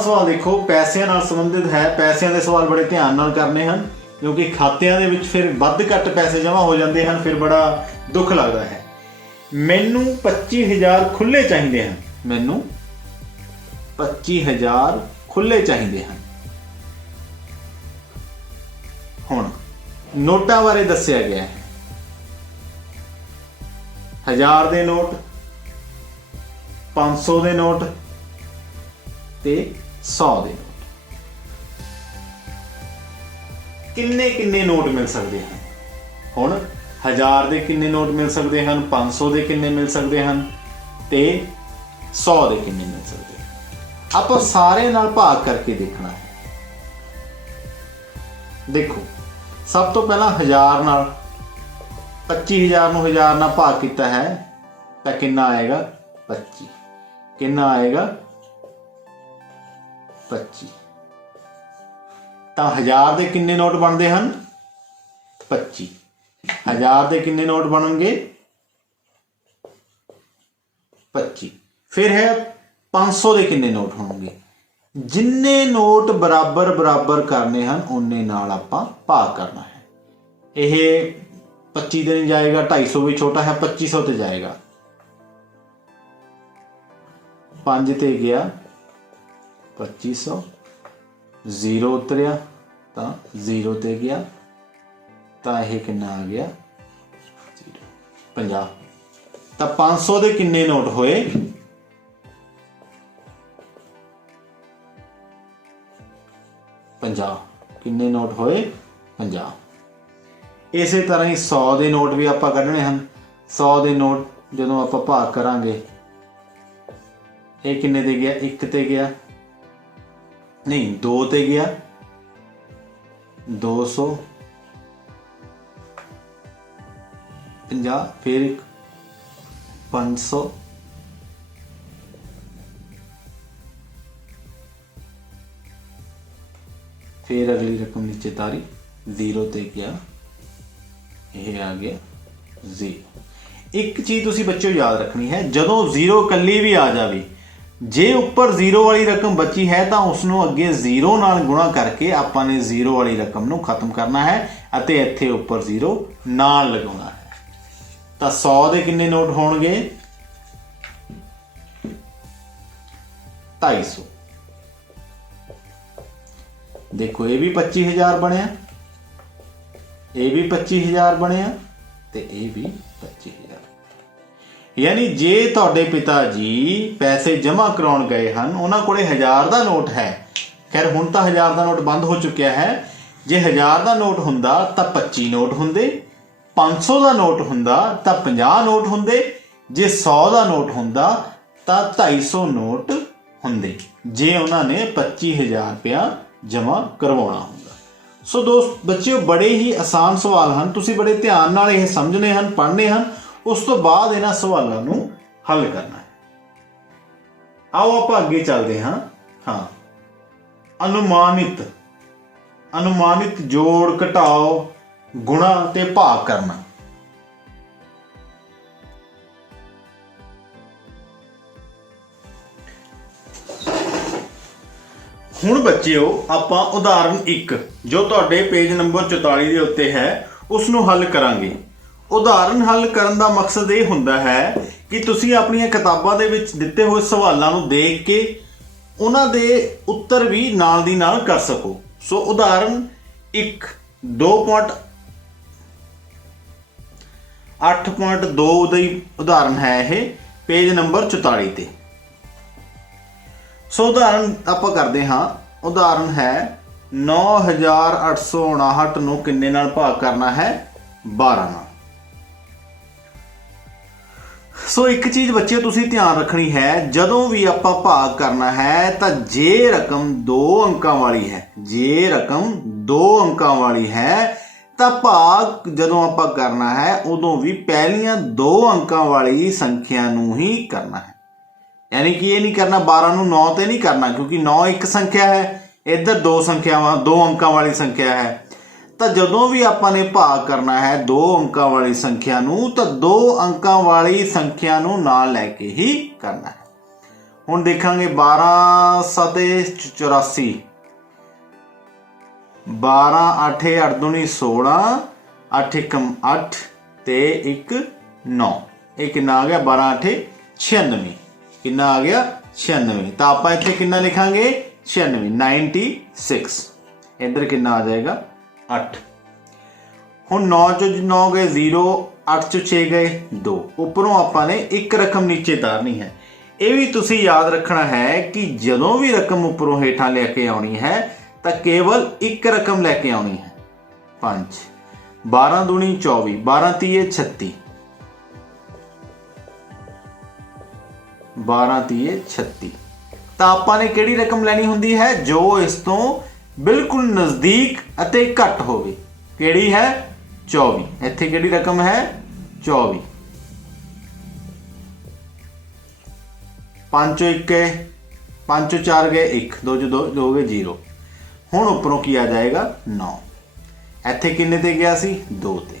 ਸਵਾਲ ਦੇਖੋ, ਪੈਸਿਆਂ ਨਾਲ ਸੰਬੰਧਿਤ ਹੈ। ਪੈਸਿਆਂ ਦੇ ਸਵਾਲ ਬੜੇ ਧਿਆਨ ਨਾਲ ਕਰਨੇ ਹਨ, ਕਿਉਂਕਿ ਖਾਤਿਆਂ ਦੇ ਵਿੱਚ ਫਿਰ ਵੱਧ ਘੱਟ ਪੈਸੇ ਜਮ੍ਹਾਂ ਹੋ ਜਾਂਦੇ ਹਨ, ਫਿਰ ਬੜਾ ਦੁੱਖ ਲੱਗਦਾ ਹੈ। ਮੈਨੂੰ 25,000 ਖੁੱਲੇ ਚਾਹੀਦੇ ਹਨ। ਮੈਨੂੰ 25,000 ਖੁੱਲੇ ਚਾਹੀਦੇ ਹਨ। ਹੁਣ ਨੋਟਾਂ ਬਾਰੇ ਦੱਸਿਆ ਗਿਆ ਹੈ। 1000 ਦੇ ਨੋਟ, 500 ਦੇ ਨੋਟ ਤੇ 100 ਦੇ ਨੋਟ। ਕਿੰਨੇ ਕਿੰਨੇ ਨੋਟ ਮਿਲ ਸਕਦੇ ਹਨ? ਹੁਣ 1000 ਦੇ ਕਿੰਨੇ ਨੋਟ ਮਿਲ ਸਕਦੇ ਹਨ, 500 ਦੇ ਕਿੰਨੇ ਮਿਲ ਸਕਦੇ ਹਨ ਤੇ 100 ਦੇ ਕਿੰਨੇ ਮਿਲ ਸਕਦੇ ਹਨ? ਆਪਾਂ ਸਾਰੇ ਨਾਲ ਭਾਗ ਕਰਕੇ ਦੇਖਣਾ ਹੈ। ਦੇਖੋ, ਸਭ ਤੋਂ ਪਹਿਲਾਂ 1000 ਨਾਲ 25,000 ਨੂੰ 1000 ਨਾਲ ਭਾਗ ਕੀਤਾ ਹੈ ਤਾਂ ਕਿੰਨਾ ਆਏਗਾ? 25। ਕਿੰਨਾ ਆਏਗਾ? 25। ਤਾਂ 1000 ਦੇ ਕਿੰਨੇ ਨੋਟ ਬਣਦੇ ਹਨ? 25। 1000 ਦੇ ਕਿੰਨੇ ਨੋਟ ਬਣਨਗੇ? 25। ਫਿਰ ਹੈ 500 ਦੇ ਕਿੰਨੇ ਨੋਟ ਹੋਣਗੇ? ਜਿੰਨੇ ਨੋਟ ਬਰਾਬਰ ਬਰਾਬਰ ਕਰਨੇ ਹਨ ਉਹਨੇ ਨਾਲ ਆਪਾਂ ਭਾਗ ਕਰਨਾ ਹੈ। ਇਹ 25 ਦੇ ਨਹੀਂ ਜਾਏਗਾ, 250 ਵੀ ਛੋਟਾ ਹੈ, 2500 ਤੇ ਜਾਏਗਾ। 5 ਤੇ ਗਿਆ 2500, 0 ਉਤਰਿਆ ਤਾਂ 0 ਤੇ ਗਿਆ, ਤਾਂ ਇਹ ਕਿੰਨਾ ਆ ਗਿਆ? 50। ਤਾਂ 500 ਦੇ ਕਿੰਨੇ ਨੋਟ ਹੋਏ? 50। ਕਿੰਨੇ ਨੋਟ ਹੋਏ? 50। ਇਸੇ ਤਰ੍ਹਾਂ ਹੀ 100 ਦੇ ਨੋਟ ਵੀ ਆਪਾਂ ਕੱਢਣੇ ਹਨ। 100 ਦੇ ਨੋਟ ਜਦੋਂ ਆਪਾਂ ਭਾਗ ਕਰਾਂਗੇ, ਇਹ ਕਿੰਨੇ ਤੇ ਗਿਆ? 1 ਤੇ ਗਿਆ, ਨਹੀਂ 2 ਤੇ ਗਿਆ, 200, 50, ਫਿਰ 500, ਫਿਰ ਅਗਲੀ ਰਕਮ ਨੀਚੇ ਤਾਰੀ, 0 ਤੇ ਗਿਆ, ਇਹ ਆ ਗਿਆ 0। ਇੱਕ ਚੀਜ਼ ਤੁਸੀਂ ਬੱਚਿਓ ਯਾਦ ਰੱਖਣੀ ਹੈ, ਜਦੋਂ 0 ਇਕੱਲੀ ਵੀ ਆ ਜਾਵੇ, ਜੇ ਉੱਪਰ 0 ਵਾਲੀ ਰਕਮ ਬਚੀ ਹੈ ਤਾਂ ਉਸ ਨੂੰ ਅੱਗੇ 0 ਨਾਲ ਗੁਣਾ ਕਰਕੇ ਆਪਾਂ ਨੇ 0 ਵਾਲੀ ਰਕਮ ਨੂੰ ਖਤਮ ਕਰਨਾ ਹੈ ਅਤੇ ਇੱਥੇ ਉੱਪਰ 0 ਨਾਲ ਲਗਾਉਣਾ ਹੈ। ਤਾਂ 100 ਦੇ ਕਿੰਨੇ ਨੋਟ ਹੋਣਗੇ? 250। ਦੇਖੋ, ਇਹ ਵੀ 25,000 ਬਣਿਆ, ਇਹ ਵੀ 25,000 ਬਣਿਆ ਤੇ ਇਹ ਵੀ 25,000। ਯਾਨੀ ਜੇ ਤੁਹਾਡੇ ਪਿਤਾ ਜੀ ਪੈਸੇ ਜਮ੍ਹਾਂ ਕਰਾਉਣ ਗਏ ਹਨ, ਉਹਨਾਂ ਕੋਲੇ 1000 ਦਾ ਨੋਟ ਹੈ। ਖੈਰ ਹੁਣ ਤਾਂ 1000 ਦਾ ਨੋਟ ਬੰਦ ਹੋ ਚੁੱਕਿਆ ਹੈ। ਜੇ 1000 ਦਾ ਨੋਟ ਹੁੰਦਾ ਤਾਂ 25 ਨੋਟ ਹੁੰਦੇ, 500 ਦਾ ਨੋਟ ਹੁੰਦਾ ਤਾਂ 50 ਨੋਟ ਹੁੰਦੇ, ਜੇ 100 ਦਾ ਨੋਟ ਹੁੰਦਾ ਤਾਂ 250 ਨੋਟ ਹੁੰਦੇ, ਜੇ ਉਹਨਾਂ ਨੇ 25,000 ਰੁਪਇਆ ਜਮ੍ਹਾਂ ਕਰਵਾਉਣਾ ਹੁੰਦਾ। ਸੋ ਦੋਸਤ ਬੱਚਿਓ, ਬੜੇ ਹੀ ਆਸਾਨ ਸਵਾਲ ਹਨ, ਤੁਸੀਂ ਬੜੇ ਧਿਆਨ ਨਾਲ ਇਹ ਸਮਝਣੇ ਹਨ, ਪੜ੍ਹਨੇ ਹਨ, ਉਸ ਤੋਂ ਬਾਅਦ ਇਹਨਾਂ ਸਵਾਲਾਂ ਨੂੰ ਹੱਲ ਕਰਨਾ ਹੈ। ਆਓ ਆਪਾਂ ਅੱਗੇ ਚੱਲਦੇ ਹਾਂ। ਅਨੁਮਾਨਿਤ ਜੋੜ, ਘਟਾਓ, ਗੁਣਾ ਤੇ ਭਾਗ ਕਰਨਾ। ਹੁਣ ਬੱਚਿਓ ਆਪਾਂ ਉਦਾਹਰਨ 1 ਜੋ ਤੁਹਾਡੇ ਪੇਜ ਨੰਬਰ 44 ਦੇ ਉੱਤੇ ਹੈ ਉਸ ਨੂੰ ਹੱਲ ਕਰਾਂਗੇ। ਉਦਾਹਰਨ ਹੱਲ ਕਰਨ ਦਾ ਮਕਸਦ ਇਹ ਹੁੰਦਾ ਹੈ ਕਿ ਤੁਸੀਂ ਆਪਣੀਆਂ ਕਿਤਾਬਾਂ ਦੇ ਵਿੱਚ ਦਿੱਤੇ ਹੋਏ ਸਵਾਲਾਂ ਨੂੰ ਦੇਖ ਕੇ ਉਹਨਾਂ ਦੇ ਉੱਤਰ ਵੀ ਨਾਲ ਦੀ ਨਾਲ ਕਰ ਸਕੋ। ਸੋ ਉਦਾਹਰਨ 1 8.2 ਦੀ ਉਦਾਹਰਨ ਹੈ ਇਹ, पेज नंबर 44 ਤੇ। सो उदाहरण आप करते हाँ। उदाहरण है 9859 नूं किन्ने नाल भाग करना है? 12 नाल। सो एक चीज़ बच्चे तुसीं ध्यान रखनी है, जदों भी आपां भाग करना है तो जे रकम 2 अंकां वाली है, जे रकम 2 अंकां वाली है तो भाग जदों आपां करना है उदों भी पहलियां 2 अंकां वाली संख्या नूं ही करना है। यानी कि ये नहीं करना 12 नूं 9 ते नहीं करना, क्योंकि 9 एक संख्या है, इधर 2 संख्यावां 2 अंकां वाली संख्या है। तो जदों भी आपां ने भाग करना है 2 अंकां वाली संख्या नूं, तो 2 अंकां वाली संख्या नूं नाल लैके ही करना है। हुण देखांगे 12 सते 84, 12 8 8 दूनी 16, 8 एकम 8 ते 1 9, ये कितना आ गया? 12 8 96, कितना आ गया? 96। तो आप इत्थे कितना लिखांगे? 96, 96। इधर कितना आ जाएगा? 8। हुण 9 चो 9 गए 0, 8 चो 6 गए 2, उपरों आपां ने एक रकम नीचे तारनी है। ये भी तुसीं याद रखना है कि जदों भी रकम उपरों हेठां लैके आउणी है तो केवल एक रकम लैके आउणी है। 5, 12 दूनी 24, 12 तीए 36, 12 तीए 36। तो आपां ने किहड़ी रकम लैनी हुंदी है? जो इस तो बिल्कुल नज़दीक अते घट होवे। किहड़ी है? 24। इत्थे किहड़ी रकम है? 24। 5 चो 1 गए, 5 चो 4 गए 1, 2 चो 2 गए 0। हुण उपरों की आ जाएगा? 9। इत्थे किन्ने ते गया सी? 2 ते।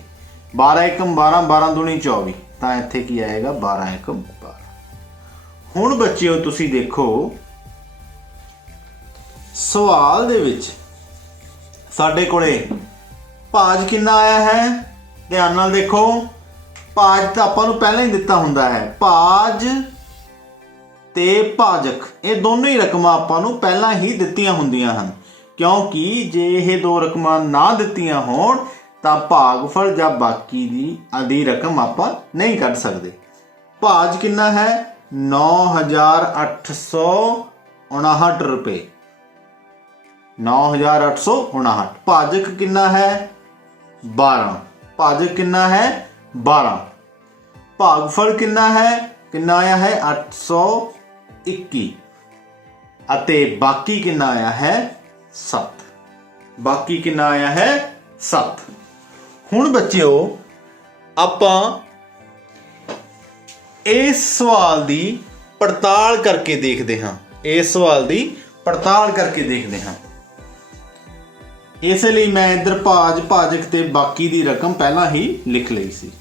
12 एकम 12, 12 दूनी 24, तो इत्थे की आएगा? 12 एकम 12। हुण बच्चिओ तुसीं देखो सवाल दे विच साडे कोले भाज कितना आया है? ध्यान नाल देखो, भाज तो आपां नूं पहलां ही दिता हुंदा है। भाज ते भाजक ये दोनों ही रकमां आपां नूं पहलां ही दित्तियां हुंदियां हन, क्योंकि जे ये 2 रकमां ना दित्तियां होण तां भागफल जां बाकी दी आधी रकम आपां नहीं कढ सकदे। भाज कितना है? 9859 रुपए, 9859। भाजक कितना है? 12। भाजक कितना है? 12। भागफल कितना है? कितना आया है? 821। अते बाकी कितना आया है? 7। बाकी कितना आया है? 7। हुण बच्चिओ आपां इस सवाल की पड़ताल करके देखते हाँ, इस सवाल की पड़ताल करके देखते हाँ। इसलिए मैं इधर भाज भाजक ते बाकी दी रकम पहला ही लिख ली सी।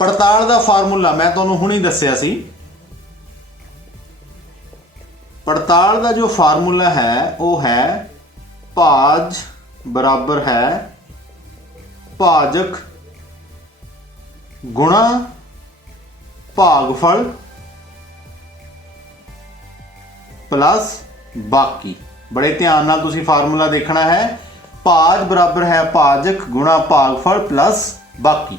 पड़ताल दा फार्मूला मैं तुहानूं हुणी दस्सिया सी। पड़ताल दा जो फार्मूला है वो है भाज बराबर है भाजक गुणा भागफल प्लस बाकी। बड़े ध्यान नाल तुसीं फार्मूला देखना है। भाज बराबर है भाजक गुणा भागफल प्लस बाकी।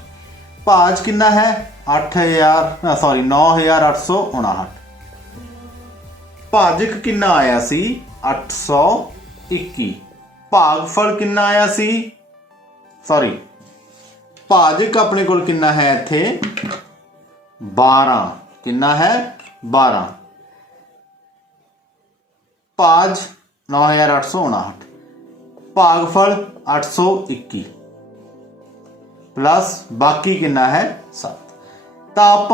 भाज कितना है? 9859। भाजक कितना आया सी? 821। भागफल कितना आया सी? भाजक अपने कोल कितना है इत्थे? 12। कितना है? 12। भाज 9859, भागफल 821 प्लस बाकी कितना है? 7। तो आप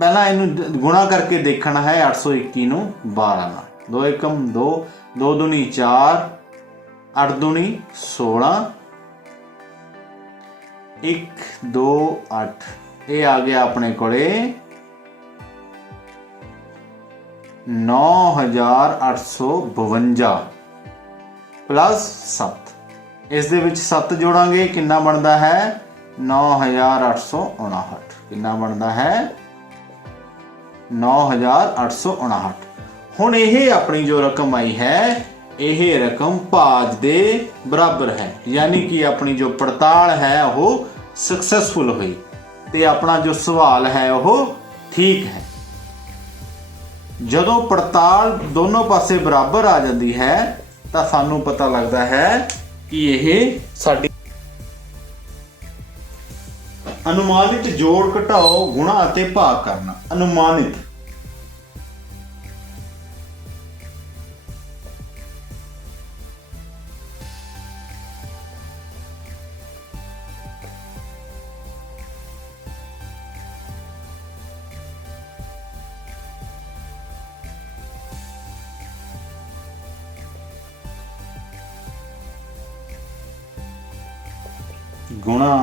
पहला इनू गुणा करके देखना है 821 नूं 12 नाल। 2 एकम 2, 2 दूनी 4, 8 दूनी 16, 1 2 8, ये आ गया अपने कोले 9852 प्लस 7। इस दे विच 7 जोड़ांगे कितना बनता है? 9859। कितना बनता है? 9859। हुण यह अपनी जो रकम आई है ਇਹ ਰਕਮ ਭਾਜ ਦੇ ਬਰਾਬਰ ਹੈ, यानी कि अपनी जो पड़ताल है वो सक्सेसफुल हुई ते अपना जो सवाल है वो ठीक है। जदों पड़ताल दोनों पासे बराबर आ जाती है तो सानू पता लगता है कि यह साडी अनुमानित जोड़ घटाओ गुणा अते भाग करना। अनुमानित गुणा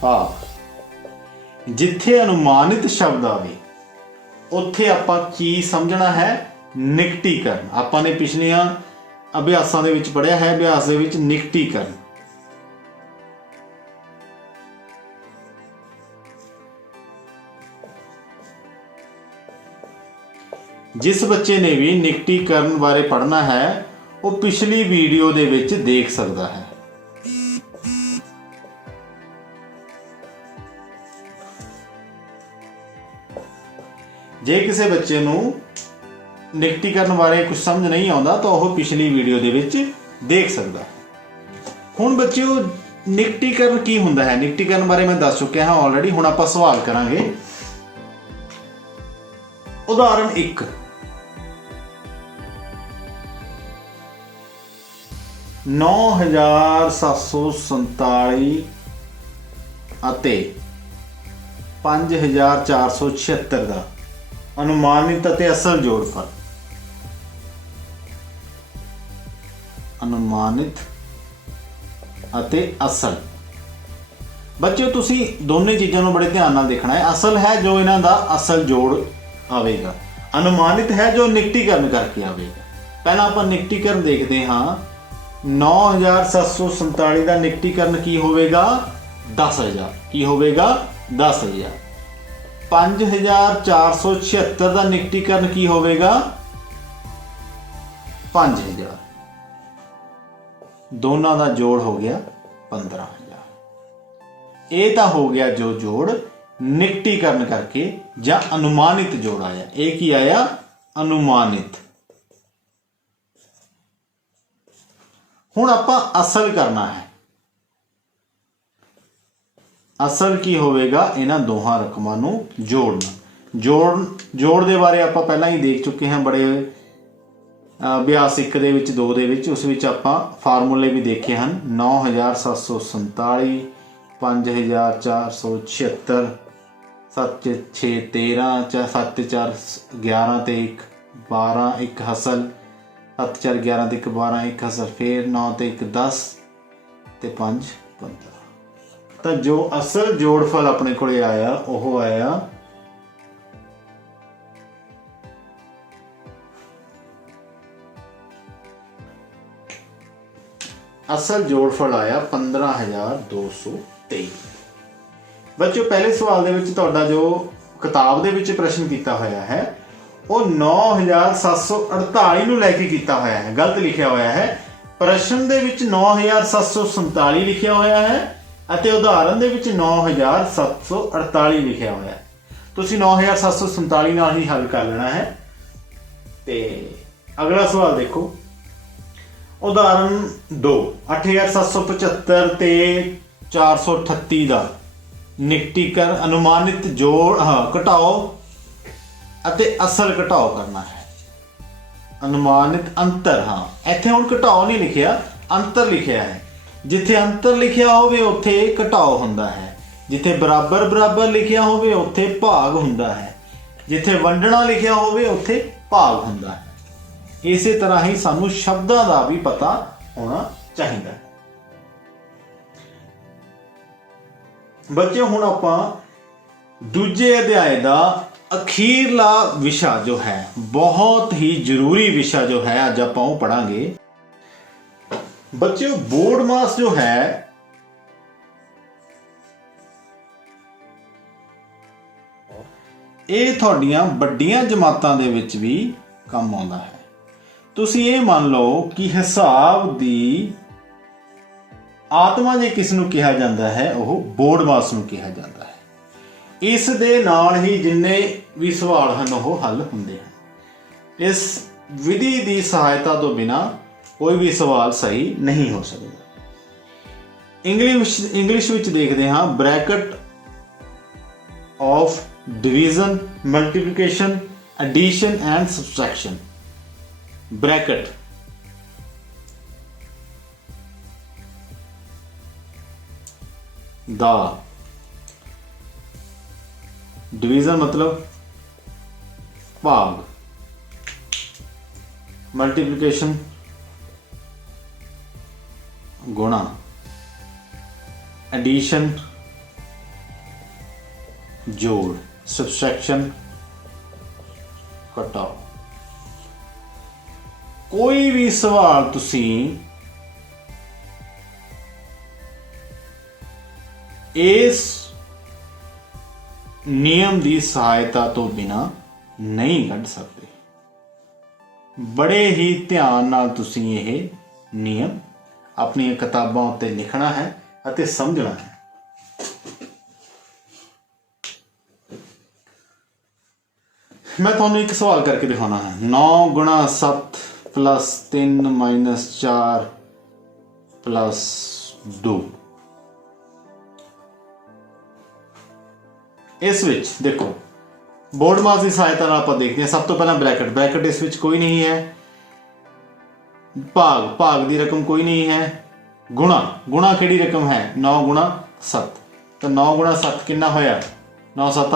भाग। जिथे अनुमानित शब्द आवे उत्थे आपां की समझना है? निकटीकरण। आपां ने पिछलियां अभ्यासां दे विच पढ़िया है, अभ्यास दे विच निकटीकरण। जिस बच्चे ने भी निकटीकरण बारे पढ़ना है वो पिछली वीडियो दे विच देख सकता है। जे किसी बच्चे नूं निकटीकरण बारे कुछ समझ नहीं आता तो वह पिछली वीडियो दे विच देख सकता है। हुण बच्चों निकटीकरण की हुंदा है? निकटीकरण बारे मैं दस चुकिया हाँ ऑलरेडी। हुण आपां सवाल करांगे। उदाहरण 1, 9747 ਅਤੇ 5476 ਦਾ अनुमानित ਅਤੇ ਅਸਲ ਜੋੜਫਲ। अनुमानित ਅਤੇ ਅਸਲ। ਬੱਚਿਓ ਤੁਸੀਂ ਦੋਨੇ ਚੀਜ਼ਾਂ ਨੂੰ ਬੜੇ ਧਿਆਨ ਨਾਲ ਦੇਖਣਾ ਹੈ। ਅਸਲ ਹੈ ਜੋ ਇਹਨਾਂ ਦਾ ਅਸਲ ਜੋੜ ਆਵੇਗਾ, अनुमानित है जो निकटीकरण करके आवेगा। ਪਹਿਲਾਂ ਆਪਾਂ ਨਿਕਟੀਕਰਨ ਦੇਖਦੇ ਹਾਂ। 9747 ਦਾ ਨਿਕਟੀਕਰਨ ਕੀ ਹੋਵੇਗਾ? 10000। ਕੀ ਹੋਵੇਗਾ? 10000। 5476 ਦਾ ਨਿਕਟੀਕਰਨ ਕੀ ਹੋਵੇਗਾ? 5000। ਦੋਨਾਂ ਦਾ ਜੋੜ ਹੋ ਗਿਆ 15000। ਇਹ ਤਾਂ ਹੋ ਗਿਆ ਜੋ ਜੋੜ ਨਿਕਟੀਕਰਨ ਕਰਕੇ ਜਾਂ ਅਨੁਮਾਨਿਤ ਜੋੜ ਆਇਆ। ਇਹ ਕੀ ਆਇਆ? ਅਨੁਮਾਨਿਤ। ਹੁਣ ਆਪਾਂ ਅਸਲ ਕਰਨਾ ਹੈ। ਅਸਲ ਕੀ ਹੋਵੇਗਾ? ਇਹਨਾਂ ਦੋਹਾਂ ਰਕਮਾਂ ਨੂੰ ਜੋੜਨਾ। ਜੋੜ ਦੇ ਬਾਰੇ ਆਪਾਂ ਪਹਿਲਾਂ ਹੀ ਦੇਖ ਚੁੱਕੇ ਹਾਂ ਬੜੇ ਅਭਿਆਸ 1 ਦੇ ਵਿੱਚ 2 ਦੇ ਵਿੱਚ। ਉਸ ਵਿੱਚ ਆਪਾਂ ਫਾਰਮੂਲੇ ਵੀ ਦੇਖੇ ਹਨ। 9747 5476 7 6 13 7 4 11 ਤੇ 1 12 1 ਹਸਲ 7 4 11 ਤੇ 1 12 1 ਹਸਲ ਫਿਰ 9 ਤੇ 1 10 ਤੇ 5 15। ਤਾਂ ਜੋ ਅਸਲ ਜੋੜਫਲ ਆਪਣੇ ਕੋਲੇ ਆਇਆ ਉਹ ਆਇਆ ਅਸਲ ਜੋੜਫਲ ਆਇਆ 15223। ਬੱਚਿਓ ਪਹਿਲੇ ਸਵਾਲ ਦੇ ਵਿੱਚ ਤੁਹਾਡਾ ਜੋ ਕਿਤਾਬ ਦੇ ਵਿੱਚ ਪ੍ਰਸ਼ਨ ਕੀਤਾ ਹੋਇਆ ਹੈ ਉਹ 9748 ਨੂੰ ਲੈ ਕੇ ਕੀਤਾ ਹੋਇਆ ਹੈ। ਗਲਤ ਲਿਖਿਆ ਹੋਇਆ ਹੈ। ਪ੍ਰਸ਼ਨ ਦੇ ਵਿੱਚ 9747 ਲਿਖਿਆ ਹੋਇਆ ਹੈ ਅਤੇ ਉਦਾਹਰਨ ਦੇ ਵਿੱਚ 9748 ਲਿਖਿਆ ਹੋਇਆ ਹੈ। ਤੁਸੀਂ 9747 ਨਾਲ ਹੀ ਹੱਲ ਕਰ ਲੈਣਾ ਹੈ। ਤੇ ਅਗਲਾ ਸਵਾਲ ਦੇਖੋ। ਉਦਾਹਰਨ 2 8775 ਤੇ 438 ਦਾ ਨਿਕਟੀਕਰਨ ਅਨੁਮਾਨਿਤ ਜੋੜ ਘਟਾਓ ਅਤੇ ਅਸਲ ਘਟਾਓ ਕਰਨਾ ਹੈ। ਅਨੁਮਾਨਿਤ ਅੰਤਰ। ਇੱਥੇ ਹੁਣ ਘਟਾਓ ਨਹੀਂ ਲਿਖਿਆ, ਅੰਤਰ ਲਿਖਿਆ ਹੈ। ਜਿੱਥੇ ਅੰਤਰ ਲਿਖਿਆ ਹੋਵੇ ਉੱਥੇ ਘਟਾਓ ਹੁੰਦਾ ਹੈ। ਜਿੱਥੇ ਬਰਾਬਰ ਬਰਾਬਰ ਲਿਖਿਆ ਹੋਵੇ ਉੱਥੇ ਭਾਗ ਹੁੰਦਾ ਹੈ। ਜਿੱਥੇ ਵੰਡਣਾ ਲਿਖਿਆ ਹੋਵੇ ਉੱਥੇ ਭਾਗ ਹੁੰਦਾ ਹੈ। ਇਸੇ ਤਰ੍ਹਾਂ ਹੀ ਸਾਨੂੰ ਸ਼ਬਦਾਂ ਦਾ ਵੀ ਪਤਾ ਹੋਣਾ ਚਾਹੀਦਾ ਹੈ। ਬੱਚਿਓ ਹੁਣ ਆਪਾਂ ਦੂਜੇ ਅਧਿਆਇ ਦਾ ਅਖੀਰਲਾ ਵਿਸ਼ਾ ਜੋ ਹੈ, ਬਹੁਤ ਹੀ ਜ਼ਰੂਰੀ ਵਿਸ਼ਾ ਜੋ ਹੈ ਅੱਜ ਆਪਾਂ ਉਹ ਪੜਾਂਗੇ। ਬੱਚਿਓ ਬੋਰਡ ਮਾਸ ਜੋ ਹੈ ਇਹ ਤੁਹਾਡੀਆਂ ਵੱਡੀਆਂ ਜਮਾਤਾਂ ਦੇ ਵਿੱਚ ਵੀ ਕੰਮ ਆਉਂਦਾ ਹੈ। ਤੁਸੀਂ ਇਹ ਮੰਨ ਲਓ ਕਿ ਹਿਸਾਬ ਦੀ ਆਤਮਾ ਜੇ ਕਿਸ ਨੂੰ ਕਿਹਾ ਜਾਂਦਾ ਹੈ ਉਹ ਬੋਰਡ ਮਾਸ ਨੂੰ ਕਿਹਾ ਜਾਂਦਾ ਹੈ। ਇਸ ਦੇ ਨਾਲ ਹੀ ਜਿੰਨੇ ਵੀ ਸਵਾਲ ਹਨ ਉਹ ਹੱਲ ਹੁੰਦੇ ਹਨ। ਇਸ ਵਿਧੀ ਦੀ ਸਹਾਇਤਾ ਤੋਂ ਬਿਨਾ ਕੋਈ ਵੀ ਸਵਾਲ ਸਹੀ ਨਹੀਂ ਹੋ ਸਕਦਾ। ਇੰਗਲਿਸ਼ ਵਿੱਚ ਦੇਖਦੇ ਹਾਂ bracket of division, multiplication, addition and subtraction. Bracket दा डिवीजन मतलब भाग, मल्टीप्लिकेशन गुणा, एडिशन जोड़, सबट्रैक्शन घटाओ। कोई भी सवाल तुसी इस नियम की सहायता तो बिना नहीं कढ़ सकते। बड़े ही ध्यान नाल तुसी यह नियम अपनी किताबों उत्ते लिखना है अते समझना है। मैं तुहानू एक सवाल करके दिखाना है। 9 गुणा 7 प्लस 3 माइनस 4 प्लस 2। इस विच देखो बोर्ड मास की सहायता नाल आपां देखते हैं। सब तो पहला ब्रैकेट, ब्रैकेट इस विच कोई नहीं है। भाग, भाग की रकम कोई नहीं है। गुणा, गुणा किहड़ी रकम है? 9 गुणा 7। तो 9 गुणा 7 कितना होया? 9 7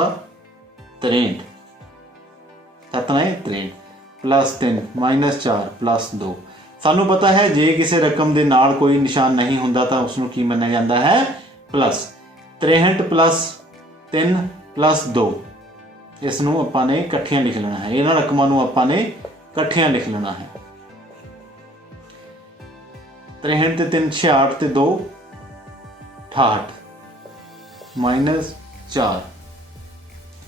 63, 7 9 63 प्लस 3 माइनस 4 प्लस 2। सानू पता है जे किसी रकम के नाल कोई निशान नहीं होंदा तो उसनूं की मन्निया जाता है? प्लस। 63 प्लस 3 प्लस 2 इसनूं आपां ने इकट्ठियां लिख लेना है। इन्हां रकमां नूं आपां ने इकट्ठियां लिख लेना है। 63 ते 3 66 ते 2 68 माइनस 4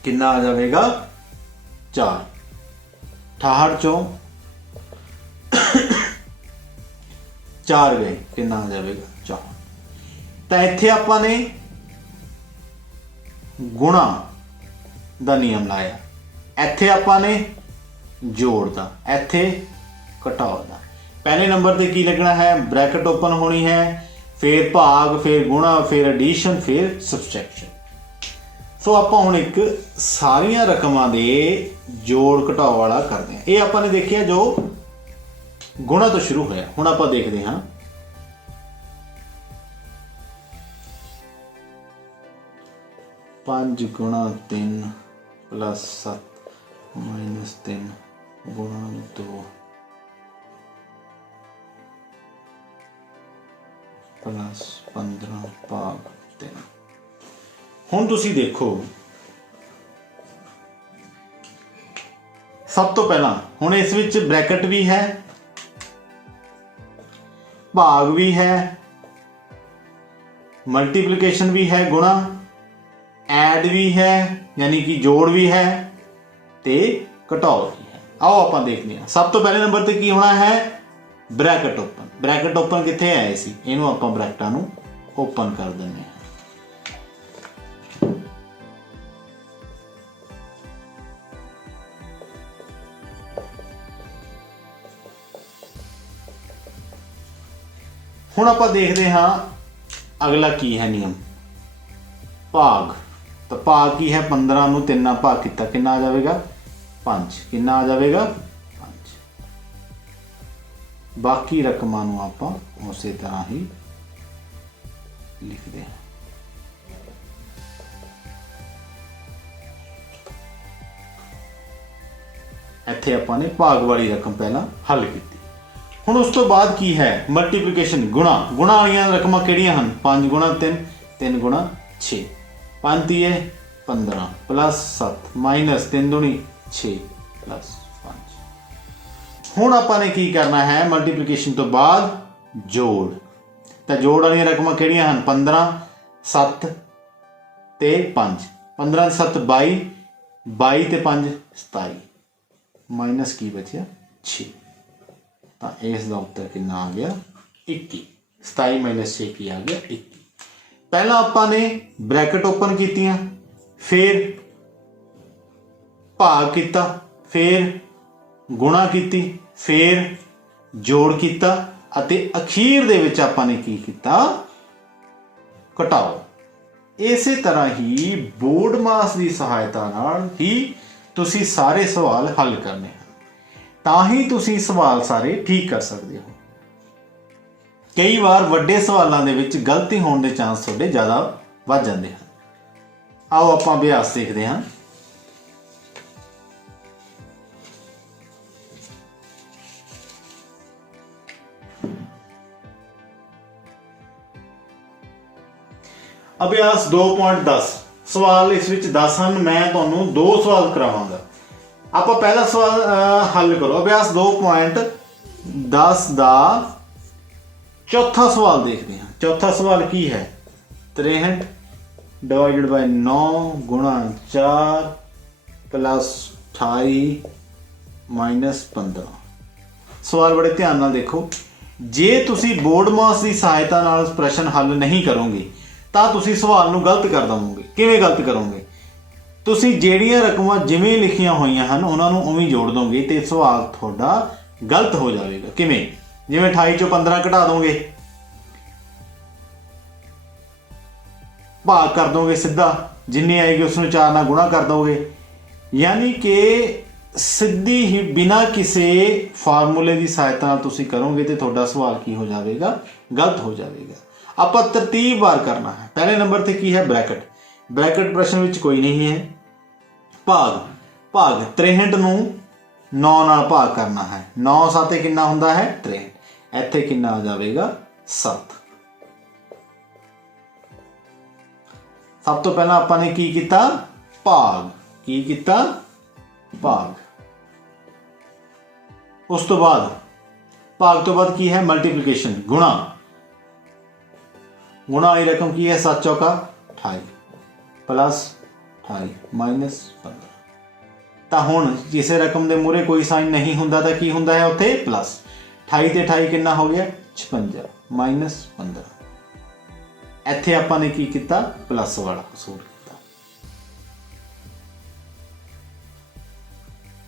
कितना आ जाएगा? 4। 68 चों 4 गए कितना आ जाएगा? 4। तो इत्थे आपां ने गुणा दा नियम लाया, इत्थे आपां ने जोड़ दा, इत्थे घटाओ दा। पहले नंबर ते की लगना है? ब्रैकेट ओपन होनी है, फिर भाग, फिर गुणा, फिर एडिशन, फिर सबट्रैक्शन। सो आपां हुण एक सारियां रकमां दे जोड़ घटाओ वाला करते हैं। ये आपां ने देखिया जो गुणा तो शुरू होया। हुण आपां देखते हाँ 5 गुणा 3 प्लस 7 माइनस 3 गुणा 2 प्लस 15 भाग 3। हुण तुसीं देखो सब तो पहला हुण इस विच ब्रैकेट भी है, भाग भी है, मल्टीप्लिकेशन भी है, गुणा, ऐड भी है यानी कि जोड़ भी है, ते घटाओ भी है। आओ आपां देखते हैं। सब तो पहले नंबर ते की होना है? Bracket open. ब्रैकेट ओपन कित्थे आए सी? इहनूं आपां ब्रैकेटां नूं ओपन कर दिंदे हैं। हुण आपां देखते हाँ अगला की है नियम? भाग। तो भाग की है? 15 नूं 3 नाल भाग किया कितना आ जाएगा? 5। कितना आ जाएगा? 5। बाकी रकमां नूं आपां उस तरह ही लिखते हैं। इत्थे आपां ने भाग वाली रकम पहला हल की। हुण उस तो बाद की है? मल्टीप्लिकेशन, गुणा। गुणा वालियां रकमां किहड़ियां हन? 5 गुणा 3, 3 गुणा 6, 5 तीए 15 प्लस 7 माइनस 3 दूनी 6 प्लस 5। हुण आपां ने की करना है? मल्टीप्लिकेशन तो बाद जोड़। तो जोड़ वालियां रकमां किहड़ियां हन? 15 7 ते 5, 15 7 22, 22 ते 5 27 माइनस की बचिया 6। ਤਾਂ ਇਸ ਦਾ ਉੱਤਰ ਕਿੰਨਾ ਆ ਗਿਆ 21। 27 ਮਾਈਨਸ 6 ਕੀ ਆ ਗਿਆ 21। ਪਹਿਲਾਂ ਆਪਾਂ ਨੇ ਬ੍ਰੈਕਟ ਓਪਨ ਕੀਤੀਆਂ, ਫਿਰ ਭਾਗ ਕੀਤਾ, ਫਿਰ ਗੁਣਾ ਕੀਤੀ, ਫਿਰ ਜੋੜ ਕੀਤਾ ਅਤੇ ਅਖੀਰ ਦੇ ਵਿੱਚ ਆਪਾਂ ਨੇ ਕੀ ਕੀਤਾ ਘਟਾਓ। ਇਸੇ ਤਰ੍ਹਾਂ ਹੀ ਬੋਰਡ ਮਾਸ ਦੀ ਸਹਾਇਤਾ ਨਾਲ ਹੀ ਤੁਸੀਂ ਸਾਰੇ ਸਵਾਲ ਹੱਲ ਕਰਨੇ ਹਨ, ਤਾਂ ਹੀ ਤੁਸੀਂ ਸਵਾਲ ਸਾਰੇ ਠੀਕ ਕਰ ਸਕਦੇ ਹੋ। ਕਈ ਵਾਰ ਵੱਡੇ ਸਵਾਲਾਂ ਦੇ ਵਿੱਚ ਗਲਤੀ ਹੋਣ ਦੇ ਚਾਂਸ ਤੁਹਾਡੇ ਜ਼ਿਆਦਾ ਵੱਧ ਜਾਂਦੇ ਹਨ। ਆਓ ਆਪਾਂ ਅਭਿਆਸ ਦੇਖਦੇ ਹਾਂ। ਅਭਿਆਸ 2.10 ਸਵਾਲ ਇਸ ਵਿੱਚ 10 ਹਨ। ਮੈਂ ਤੁਹਾਨੂੰ 2 ਸਵਾਲ ਕਰਾਵਾਂਗਾ। ਆਪਾਂ ਪਹਿਲਾ ਸਵਾਲ ਹੱਲ ਕਰੋ। ਅਭਿਆਸ 2.10 ਦਾ ਚੌਥਾ ਸਵਾਲ ਦੇਖਦੇ ਹਾਂ। ਚੌਥਾ ਸਵਾਲ ਕੀ ਹੈ? 63 ਡਿਵਾਈਡਡ ਬਾਈ 9 ਗੁਣਾ 4 ਪਲੱਸ 28 ਮਾਈਨਸ 15। ਸਵਾਲ ਬੜੇ ਧਿਆਨ ਨਾਲ ਦੇਖੋ। ਜੇ ਤੁਸੀਂ ਬੋਰਡ ਮਾਸ ਦੀ ਸਹਾਇਤਾ ਨਾਲ ਪ੍ਰਸ਼ਨ ਹੱਲ ਨਹੀਂ ਕਰੋਗੇ ਤਾਂ ਤੁਸੀਂ ਸਵਾਲ ਨੂੰ ਗਲਤ ਕਰ ਦੇਵੋਗੇ। ਕਿਵੇਂ ਗਲਤ ਕਰੋਗੇ? ਤੁਸੀਂ ਜਿਹੜੀਆਂ ਰਕਮਾਂ ਜਿਵੇਂ ਲਿਖੀਆਂ ਹੋਈਆਂ ਹਨ ਉਹਨਾਂ ਨੂੰ ਉਵੇਂ ਜੋੜ ਦੋਗੇ ਤੇ ਸਵਾਲ ਤੁਹਾਡਾ ਗਲਤ ਹੋ ਜਾਵੇਗਾ। ਕਿਵੇਂ? ਜਿਵੇਂ 28 ਚੋਂ 15 ਘਟਾ ਦੋਗੇ, ਭਾਗ ਕਰ ਦੋਗੇ ਸਿੱਧਾ, ਜਿੰਨੀ ਆਏਗੀ ਉਸ ਨੂੰ 4 ਨਾਲ ਗੁਣਾ ਕਰ ਦੋਗੇ। ਯਾਨੀ ਕਿ ਸਿੱਧੀ ਹੀ ਬਿਨਾਂ ਕਿਸੇ ਫਾਰਮੂਲੇ ਦੀ ਸਹਾਇਤਾ ਨਾਲ ਤੁਸੀਂ ਕਰੋਗੇ ਤੇ ਤੁਹਾਡਾ ਸਵਾਲ ਕੀ ਹੋ ਜਾਵੇਗਾ? ਗਲਤ ਹੋ ਜਾਵੇਗਾ। ਆਪਾਂ ਤਰਤੀਬਵਾਰ ਕਰਨਾ ਹੈ। ਪਹਿਲੇ ਨੰਬਰ ਤੇ ਕੀ ਹੈ? ਬ੍ਰੈਕਟ। ਬ੍ਰੈਕਟ ਪ੍ਰਸ਼ਨ ਵਿੱਚ ਕੋਈ ਨਹੀਂ ਹੈ। ਭਾਗ 63 ਨੂੰ 9 ਨਾਲ ਭਾਗ ਕਰਨਾ ਹੈ। 9 7 ਕਿੰਨਾ ਹੁੰਦਾ ਹੈ? 63। ਇੱਥੇ ਕਿੰਨਾ ਆ ਜਾਵੇਗਾ? 7। ਸਭ ਤੋਂ ਪਹਿਲਾਂ ਆਪਾਂ ਨੇ ਕੀ ਕੀਤਾ? ਭਾਗ। ਕੀ ਕੀਤਾ? ਭਾਗ। ਉਸ ਤੋਂ ਬਾਅਦ ਭਾਗ ਤੋਂ ਬਾਅਦ ਕੀ ਹੈ? ਮਲਟੀਪਲੀਕੇਸ਼ਨ, ਗੁਣਾ। गुणा वाली रकम की है 7 चौका 28 प्लस 28 माइनस 15। तो हुण जिस रकम के मूहरे कोई साइन नहीं होंदा तो की होंदा है उत्थे प्लस। 28 ते 28 कितना हो गया? 56 माइनस 15। इत्थे आपां ने की कीता? प्लस वाला कसूर कीता।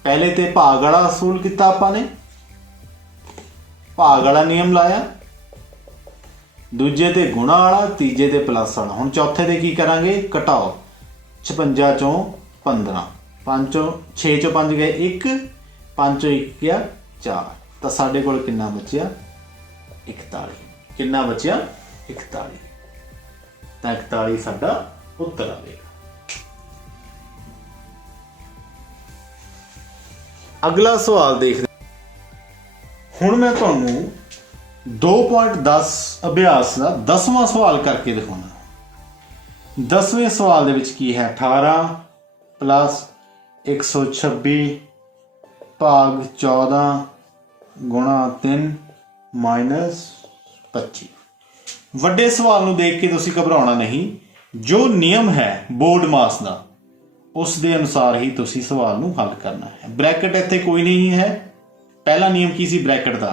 पहले ते भाग वाला असूल कीता आपां ने, भाग वाला नियम लाया। दूजे ते गुणा वाला, तीजे ते प्लस वाला। हुण चौथे ते की करांगे? घटाओ। 56 चों 15, 5 चों 6 चों 5 गए 1, 5 चों 1 गया 4। तो साडे कोल कितना बचिया? 41। कितना बचिया? 41। तो 41 साडा उत्तर आवेगा। अगला सवाल देखते। हुण मैं तुहानूं 2.10 अभ्यास का 10वां सवाल करके दिखाना। 10वें सवाल दे विच की है? 18 प्लस 126 भाग 14 गुणा 3 माइनस 25। वड्डे सवाल नूं देख के तुसीं घबराउणा नहीं। जो नियम है बोर्ड मास का उस दे अनुसार ही तुसीं सवाल नूं हल करना है। ब्रैकेट इत्थे कोई नहीं है। पहला नियम की सी? ब्रैकेट का।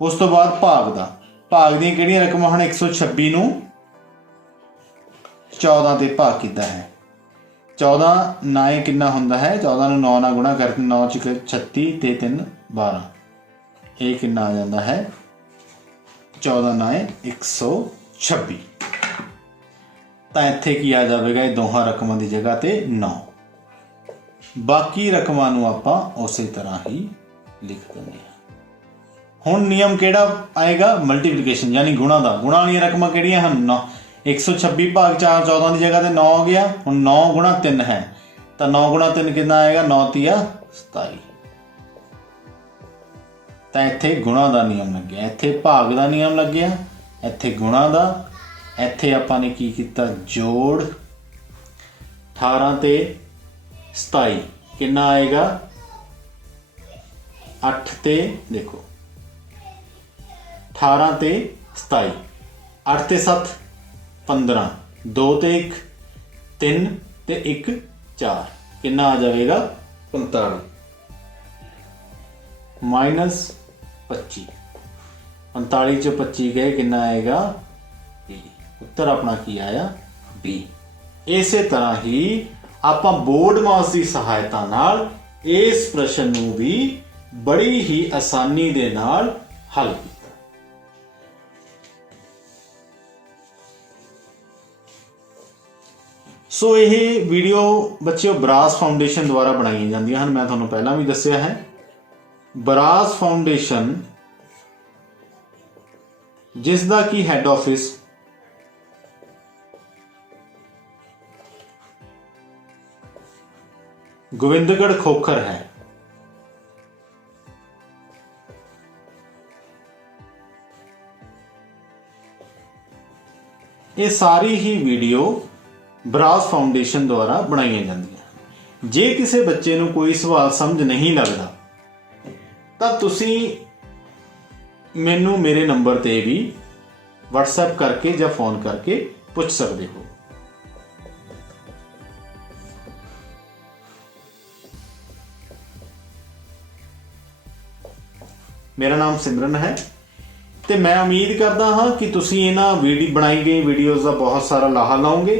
उस तो बाद भाग का। भाग दी किहड़ियां रकमां हन? 126 नूं 14 ते भाग कीता है। 14 9 कितना हुंदा है? 14 नूं 9 नाल गुणा करके 9 च 36 ते 3 12। ये कितना आ जाता है? 14 9 126। तो इत्थे की आ जाएगा? ये दोहां रकमां की जगह ते 9। बाकी रकमां नूं आपां उसे तरह ही लिख देंगे। हुण नियम किहड़ा आएगा? मल्टीप्लीकेशन यानी गुणा का। गुणा वाली रकमां किहड़ियां हन? 9। 126 भाग 4 14 की जगह ते 9 आ गया। हुण 9 गुणा 3 है तो 9 गुणा 3 कितना आएगा? 9 तिया 27। तो इत्थे गुणा का नियम लग गया, इत्थे भाग का नियम लग गया, इत्थे गुणा का। इत्थे आपां ने की कीता? जोड़। 18 ते 27 कितना आएगा? 8 ते देखो 18 ते 27, 8 ते 7 15, 2 ते 1 3 ते 1 4 कितना आ जाएगा? 45 माइनस 25 45 ਚੋਂ 25 ਗਏ ਕਿੰਨਾ ਆਏਗਾ B। ਉੱਤਰ ਆਪਣਾ ਕੀ ਆਇਆ B। ਇਸੇ ਤਰ੍ਹਾਂ ਹੀ ਆਪਾਂ ਬੋਰਡ ਮਾਸ ਦੀ ਸਹਾਇਤਾ ਨਾਲ ਇਸ ਪ੍ਰਸ਼ਨ ਨੂੰ ਵੀ ਬੜੀ ਹੀ ਆਸਾਨੀ ਦੇ ਨਾਲ ਹੱਲ ਕੀਤਾ। ਸੋ ਇਹ ਵੀਡੀਓ ਬੱਚਿਓ ਬਰਾਸ ਫਾਊਂਡੇਸ਼ਨ ਦੁਆਰਾ ਬਣਾਈਆਂ ਜਾਂਦੀਆਂ ਹਨ। ਮੈਂ ਤੁਹਾਨੂੰ ਪਹਿਲਾਂ ਵੀ ਦੱਸਿਆ ਹੈ, ਬਰਾਸ ਫਾਊਂਡੇਸ਼ਨ ਜਿਸ ਦਾ ਕੀ ਹੈੱਡ ਆਫਿਸ ਗੋਬਿੰਦਗੜ੍ਹ ਖੋਖਰ ਹੈ। ਇਹ ਸਾਰੀ ਹੀ ਵੀਡੀਓ ਬਰਾਸ ਫਾਊਂਡੇਸ਼ਨ ਦੁਆਰਾ ਬਣਾਈਆਂ ਜਾਂਦੀਆਂ। ਜੇ ਕਿਸੇ ਬੱਚੇ ਨੂੰ ਕੋਈ ਸਵਾਲ ਸਮਝ ਨਹੀਂ ਲੱਗਦਾ ਤਾਂ ਤੁਸੀਂ ਮੈਨੂੰ ਮੇਰੇ ਨੰਬਰ ਤੇ ਵੀ WhatsApp ਕਰਕੇ ਜਾਂ ਫੋਨ ਕਰਕੇ ਪੁੱਛ ਸਕਦੇ ਹੋ। ਮੇਰਾ ਨਾਮ ਸਿਮਰਨ ਹੈ ਤੇ ਮੈਂ ਉਮੀਦ ਕਰਦਾ ਹਾਂ ਕਿ ਤੁਸੀਂ ਇਹਨਾਂ ਬਣਾਈ ਗਈ ਵੀਡੀਓਜ਼ ਦਾ ਬਹੁਤ ਸਾਰਾ ਲਾਹਾ ਲਾਓਗੇ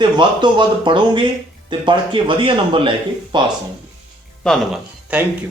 ਤੇ ਵੱਧ ਤੋਂ ਵੱਧ ਪੜ੍ਹੋਗੇ ਤੇ ਪੜ੍ਹ ਕੇ ਵਧੀਆ ਨੰਬਰ ਲੈ ਕੇ ਪਾਸ ਹੋਵੋਗੇ। ਧੰਨਵਾਦ। Thank you.